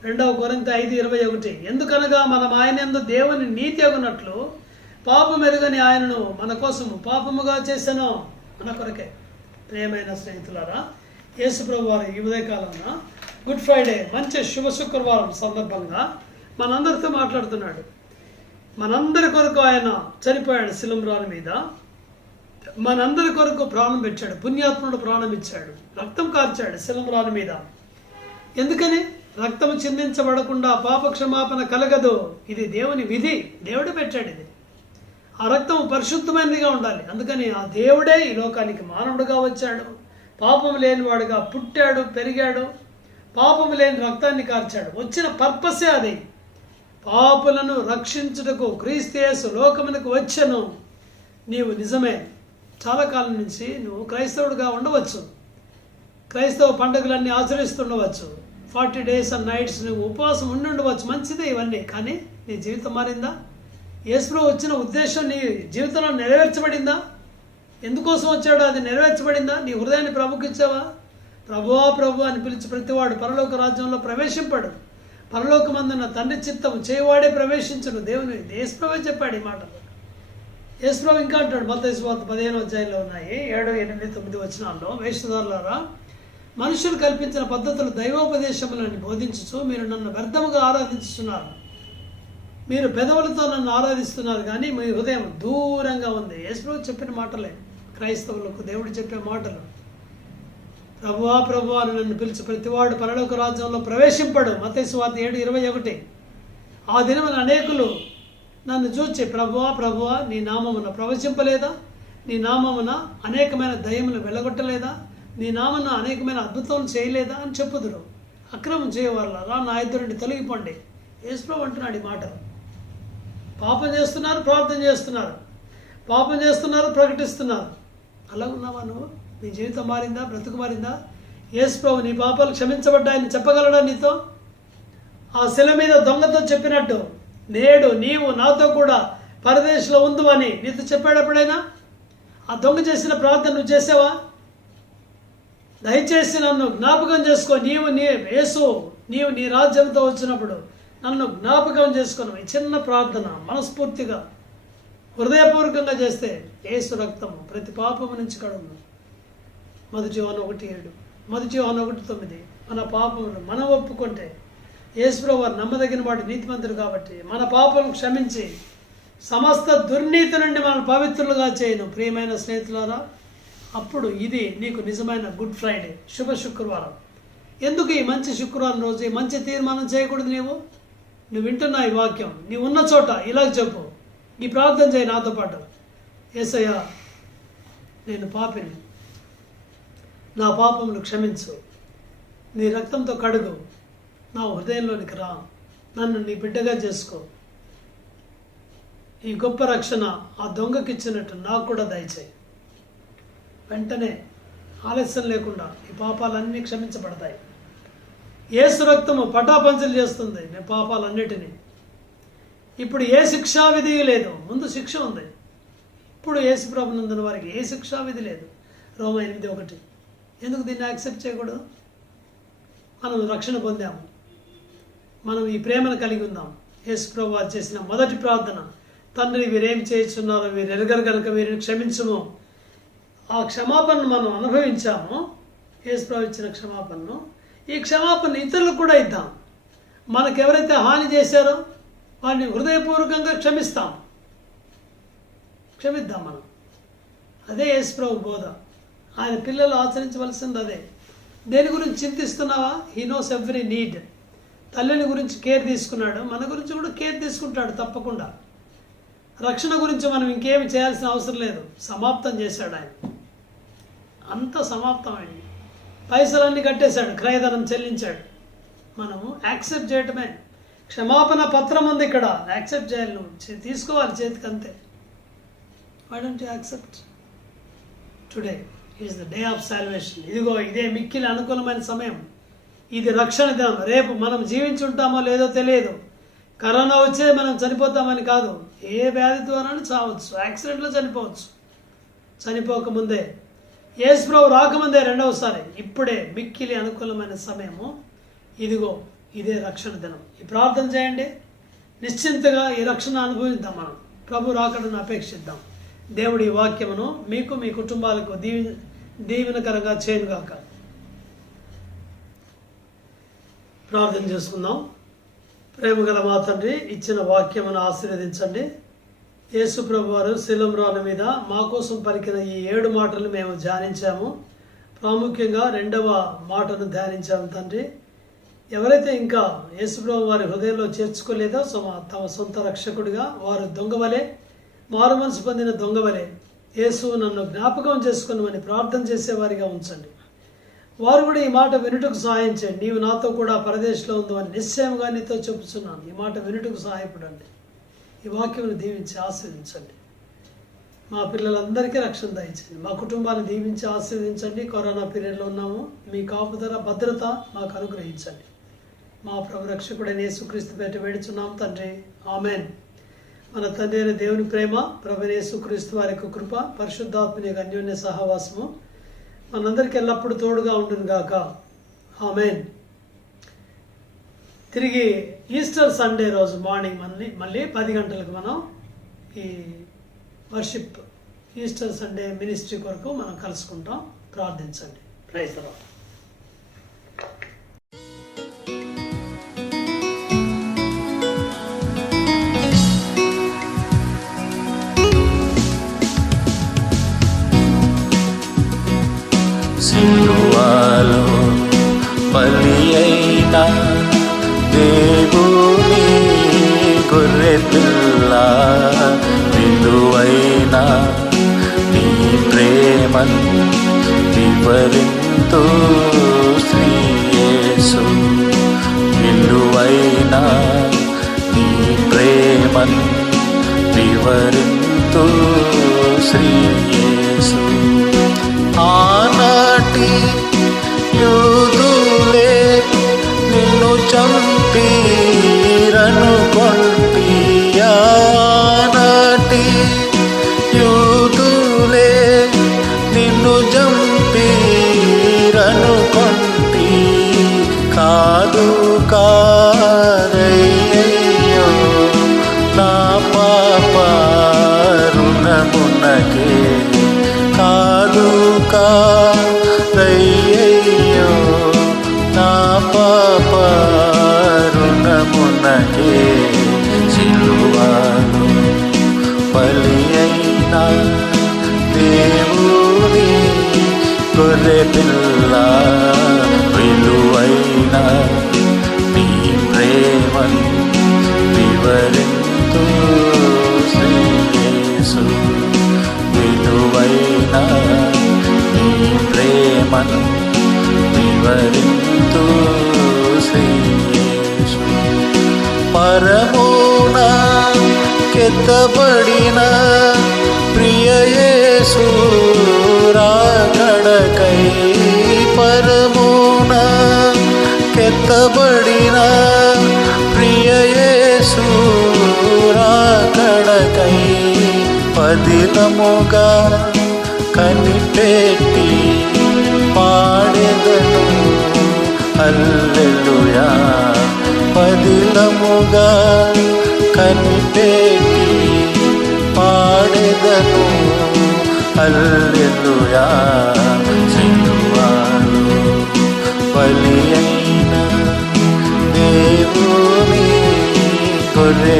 2 కొరింథీ 5:21, ఎందుకనగా మనం ఆయన యందు దేవుని నీతి అగునట్లు పాపం ఎరుగని ఆయనను మన కోసము పాపముగా చేశాను, మన కొరకే. ప్రియమైన స్నేహితులారా, యేసు ప్రభు వారి ఈ ఉదయకాలంలో గుడ్ ఫ్రైడే మంచి శుభ శుక్రవారం సందర్భంగా మనందరితో మాట్లాడుతున్నాడు. మనందరి కొరకు ఆయన చనిపోయాడు శిలువ మీద, మనందరి కొరకు ప్రాణం పెట్టాడు, పుణ్యాత్ముడు ప్రాణం ఇచ్చాడు, రక్తం కార్చాడు శిలువ మీద. ఎందుకని? రక్తము చిందించబడకుండా పాప క్షమాపణ కలగదు. ఇది దేవుని విధి, దేవుడే పెట్టాడు ఇది. ఆ రక్తం పరిశుద్ధమైనదిగా ఉండాలి. అందుకని ఆ దేవుడే ఈ లోకానికి మానవుడుగా వచ్చాడు, పాపము లేనివాడుగా పుట్టాడు, పెరిగాడు, పాపము లేని రక్తాన్ని కార్చాడు. వచ్చిన పర్పసే అది. పాపులను రక్షించుటకు క్రీస్తు యేసు లోకమునకు వచ్చెను. నీవు నిజమే చాలా కాలం నుంచి నువ్వు క్రైస్తవుడిగా ఉండవచ్చు, క్రైస్తవ పండుగలన్నీ ఆచరిస్తుండవచ్చు, 40 days and nights నువ్వు ఉపవాసం ఉండి ఉండవచ్చు, మంచిదే ఇవన్నీ. కానీ నీ జీవితం మారిందా? యేసు వచ్చిన ఉద్దేశం నీ జీవితంలో నెరవేర్చబడిందా? ఎందుకోసం వచ్చాడో అది నెరవేర్చబడిందా? నీ హృదయాన్ని ప్రభుకి ఇచ్చావా? ప్రభువా ప్రభు అని పిలిచి ప్రతివాడు పరలోక రాజ్యంలో ప్రవేశింపడు, పరలోకమందున్న తండ్రి చిత్తము చేయవాడే ప్రవేశించను. దేవుని యేసు ప్రభు చెప్పాడు ఈ మాటలు. యేసు ప్రభు ఇంకా అంటాడు, మత్తయి సువార్త 15వ అధ్యాయంలో ఉన్నాయి 7, 8, 9 వచనాల్లో, వేషధారులారా, మనుషులు కల్పించిన పద్ధతులు దైవోపదేశములని బోధించుచు మీరు నన్ను వ్యర్థముగా ఆరాధించుతున్నారు. మీరు పెదవులతో నన్ను ఆరాధిస్తున్నారు కానీ మీ హృదయం దూరంగా ఉంది. యేసు చెప్పిన మాటలే క్రైస్తవులకు దేవుడు చెప్పే మాటలు. ప్రభువా ప్రభువా అని నన్ను పిలిచి ప్రతివాడు పరలోక రాజ్యంలో ప్రవేశింపడు. మత్తయి సువార్త 7:21. ఆ దినమున అనేకులు నన్ను చూచి ప్రభువా ప్రభువా నీ నామమున ప్రవచింపలేదా, నీ నామమున అనేకమైన దయ్యములు వెళ్ళగొట్టలేదా, నీ నామమున అనేకమైన అద్భుతాలు చేయలేదా అని చెప్పుదురు. అక్రమం చేయవాళ్ళరా నా ఎదురు నుండి తొలగిపోండి. యేసు ప్రభు అంటున్నాడు ఈ మాటలు. పాపం చేస్తున్నారు, ప్రార్థన చేస్తున్నారు, పాపం చేస్తున్నారు, ప్రకటిస్తున్నారు. అలా ఉన్నావా నువ్వు? నీ జీవితం మారిందా? బ్రతుకు మారిందా? యేసు ప్రభు నీ పాపాలు క్షమించబడ్డాయని చెప్పగలడా నీతో? ఆ శిల మీద దొంగతో చెప్పినట్టు నేడు నీవు నాతో కూడా పరదేశంలో ఉందు అని నీతో చెప్పాడప్పుడైనా? ఆ దొంగ చేసిన ప్రార్థన నువ్వు చేసావా? దయచేసి నన్ను జ్ఞాపకం చేసుకో, నీవు నీ రాజ్యంతో వచ్చినప్పుడు నన్ను జ్ఞాపకం చేసుకున్నావు. ఈ చిన్న ప్రార్థన మనస్ఫూర్తిగా హృదయపూర్వకంగా చేస్తే యేసు రక్తము ప్రతి పాపము నుంచి కడుగు. 1 యోహాను 1:7, 1 యోహాను 1:9. మన పాపములు మనం ఒప్పుకుంటే యేసు ప్రభు వారు నమ్మదగిన వాడు, నీతిమంతుడు కాబట్టి మన పాపలను క్షమించి సమస్త దుర్నీతి నుండి మనం పవిత్రులుగా చేయను. ప్రియమైన స్నేహితులారా, అప్పుడు ఇది నీకు నిజమైన గుడ్ ఫ్రైడే, శుభ శుక్రవారం. ఎందుకు ఈ మంచి శుక్రవారం రోజు ఈ మంచి తీర్మానం చేయకూడదు? నువ్వు వింటున్నా ఈ వాక్యం, నీవు ఉన్న చోట ఇలాగ చెప్పు, ఈ ప్రార్థన చేయి నాతో పాటు. యేసయ్య, నేను పాపిని, నా పాపములు క్షమించు, నీ రక్తంతో కడుగు, నా హృదయంలోనికి రా, నన్ను నీ బిడ్డగా చేసుకో. ఈ గొప్ప రక్షణ ఆ దొంగకి ఇచ్చినట్టు నాకు కూడా దయచేయి. వెంటనే ఆలస్యం లేకుండా ఈ పాపాలన్నీ క్షమించబడతాయి. యేసు రక్తము పటాపంచలు చేస్తుంది మీ పాపాలన్నిటినీ. ఇప్పుడు ఏ శిక్షా విధి లేదు, ముందు శిక్ష ఉంది. ఎప్పుడు యేసు ప్రభునందున వారికి ఏ శిక్షా విధి లేదు. రోమా 8:1. ఎందుకు దీన్ని యాక్సెప్ట్ చేయకూడదు? మనం రక్షణ పొందాము, మనం ఈ ప్రేమను కలిగి ఉందాం. యేసు ప్రభు వారు చేసిన మొదటి ప్రార్థన, తండ్రి వీరేం చేస్తున్నారో వీరు ఎరగరు కనుక వీరిని క్షమించుము. ఆ క్షమాపణను మనం అనుభవించాము. యేసు ప్రభు ఇచ్చిన క్షమాపణను, ఈ క్షమాపణ ఇతరులకు కూడా ఇద్దాం. మనకు ఎవరైతే హాని చేశారో వారిని హృదయపూర్వకంగా క్షమిద్దాం మనం. అదే యేసు ప్రభు బోధ. ఆయన పిల్లలు ఆచరించవలసింది అదే. దేని గురించి చింతిస్తున్నావా? He knows every need. తల్లిని గురించి కేర్ తీసుకున్నాడు, మన గురించి కూడా కేర్ తీసుకుంటాడు తప్పకుండా. రక్షణ గురించి మనం ఇంకేమి చేయాల్సిన అవసరం లేదు, సమాప్తం చేశాడు ఆయన. అంత సమాప్తమైంది. పైసలన్నీ కట్టేశాడు, క్రయధనం చెల్లించాడు. మనము యాక్సెప్ట్ చేయటమే. క్షమాపణ పత్రం ఉంది ఇక్కడ, యాక్సెప్ట్ చేయాలి. నువ్వు తీసుకోవాలి చేతికి, అంతే. Why don't you accept? Today is the day of salvation. ఇదిగో ఇదే మిక్కిలి అనుకూలమైన సమయం. ఇది రక్షణ దినం. రేపు మనం జీవించి ఉంటామో లేదో తెలియదు. కరోనా వచ్చే మనం చనిపోతామని కాదు, ఏ వ్యాధి ద్వారా చావచ్చు, యాక్సిడెంట్లో చనిపోవచ్చు. చనిపోకముందే, యేసు ప్రభు రాకముందే, రెండవసారి. ఇప్పుడే మిక్కిలి అనుకూలమైన సమయము. ఇదిగో ఇదే రక్షణ దినం. ఈ ప్రార్థన చేయండి, నిశ్చింతగా ఈ రక్షణ అనుభవిద్దాం. మనం ప్రభు రాకడను అపేక్షిద్దాం. దేవుడి వాక్యమును మీకు మీ కుటుంబాలకు దీవెనకరంగా చేయనుగాక. ప్రార్థన చేసుకుందాం. ప్రేమగల మా తండ్రి, ఇచ్చిన వాక్యమును ఆశీర్వదించండి. యేసు ప్రభు వారు శిలంరాల మీద మా కోసం పలికిన ఈ 7 మాటలు మేము ధ్యానించాము. ప్రాముఖ్యంగా 2వ మాటను ధ్యానించాము తండ్రి. ఎవరైతే ఇంకా యేసు ప్రభు వారి హృదయంలో చేర్చుకోలేదో తమ సొంత రక్షకుడిగా, వారు దొంగవలే, మారు మనసు పొందిన దొంగవలే, యేసు నన్ను జ్ఞాపకం చేసుకున్నామని ప్రార్థన చేసేవారిగా ఉంచండి. వారు కూడా ఈ మాట వినుటకు సహాయం చేయండి. నీవు నాతో కూడా పరదేశంలో ఉందో అని నిశ్చయంగా నీతో చెప్పుచున్నాను. ఈ మాట వినుటకు సహాయపడండి. ఈ వాక్యమును దీవించి ఆశీర్వదించండి. మా పిల్లలందరికీ రక్షణ దయచేయండి. మా కుటుంబాన్ని దీవించి ఆశీర్వదించండి. కరోనా పీరియడ్లో ఉన్నాము, మీ కాపుదల భద్రత మాకు అనుగ్రహించండి. మా ప్రభు రక్షకుడైన యేసుక్రీస్తు పేరిట వేడుచున్నాం తండ్రి, ఆమెన్. మన తండ్రి అయిన దేవుని ప్రేమ, ప్రభు యేసుక్రీస్తు వారి యొక్క కృప, పరిశుద్ధాత్మని యొక్క అన్యోన్య సహవాసము మనందరికీ ఎల్లప్పుడూ తోడుగా ఉండును గాక, ఆమెన్. తిరిగి ఈస్టర్ సండే రోజు మార్నింగ్ మళ్ళీ 10 గంటలకు మనం ఈ వర్షిప్ ఈస్టర్ సండే మినిస్ట్రీ కొరకు మనం కలుసుకుంటాం. ప్రార్థించండి. Praise the Lord. సిలువలో బలి అయిన దేవుని గొర్రె పిల్ల, విలువైన నీ ప్రేమను వివరింతు శ్రీ యేసు. విలువైన నీ ప్రేమను వివరింతు శ్రీ యేసు. ఆనాటి యూదులే నిన్ను చంపిరనుకొంటి, ఆనాటి యూదులే నిన్ను చంపిరనుకొంటి, కాదు కాదయ్యో నా పాప రుణమునకే, కాదు కాదయ్యో నా పాప రుణమునకే. సిలువలో బలి అయిన దేవుని గొర్రె పిల్ల, విలువైన నీ ప్రేమను వివరింతు శ్రీ యేసు. విలువైన నీ ప్రేమను వివరింతు శ్రీ యేసు. పరమున కెత్తబడిన ప్రియ యేసు రాకడకై, పరమున కెత్తబడిన ప్రియ యేసు రాకడకై, పదిలముగా కనిపెట్టి పాడెదను హల్లెలూయా. పదిలముగా కనిపెట్టి పాడెదను హల్లెలూయా. సిలువలో బలి అయిన దేవుని గొర్రె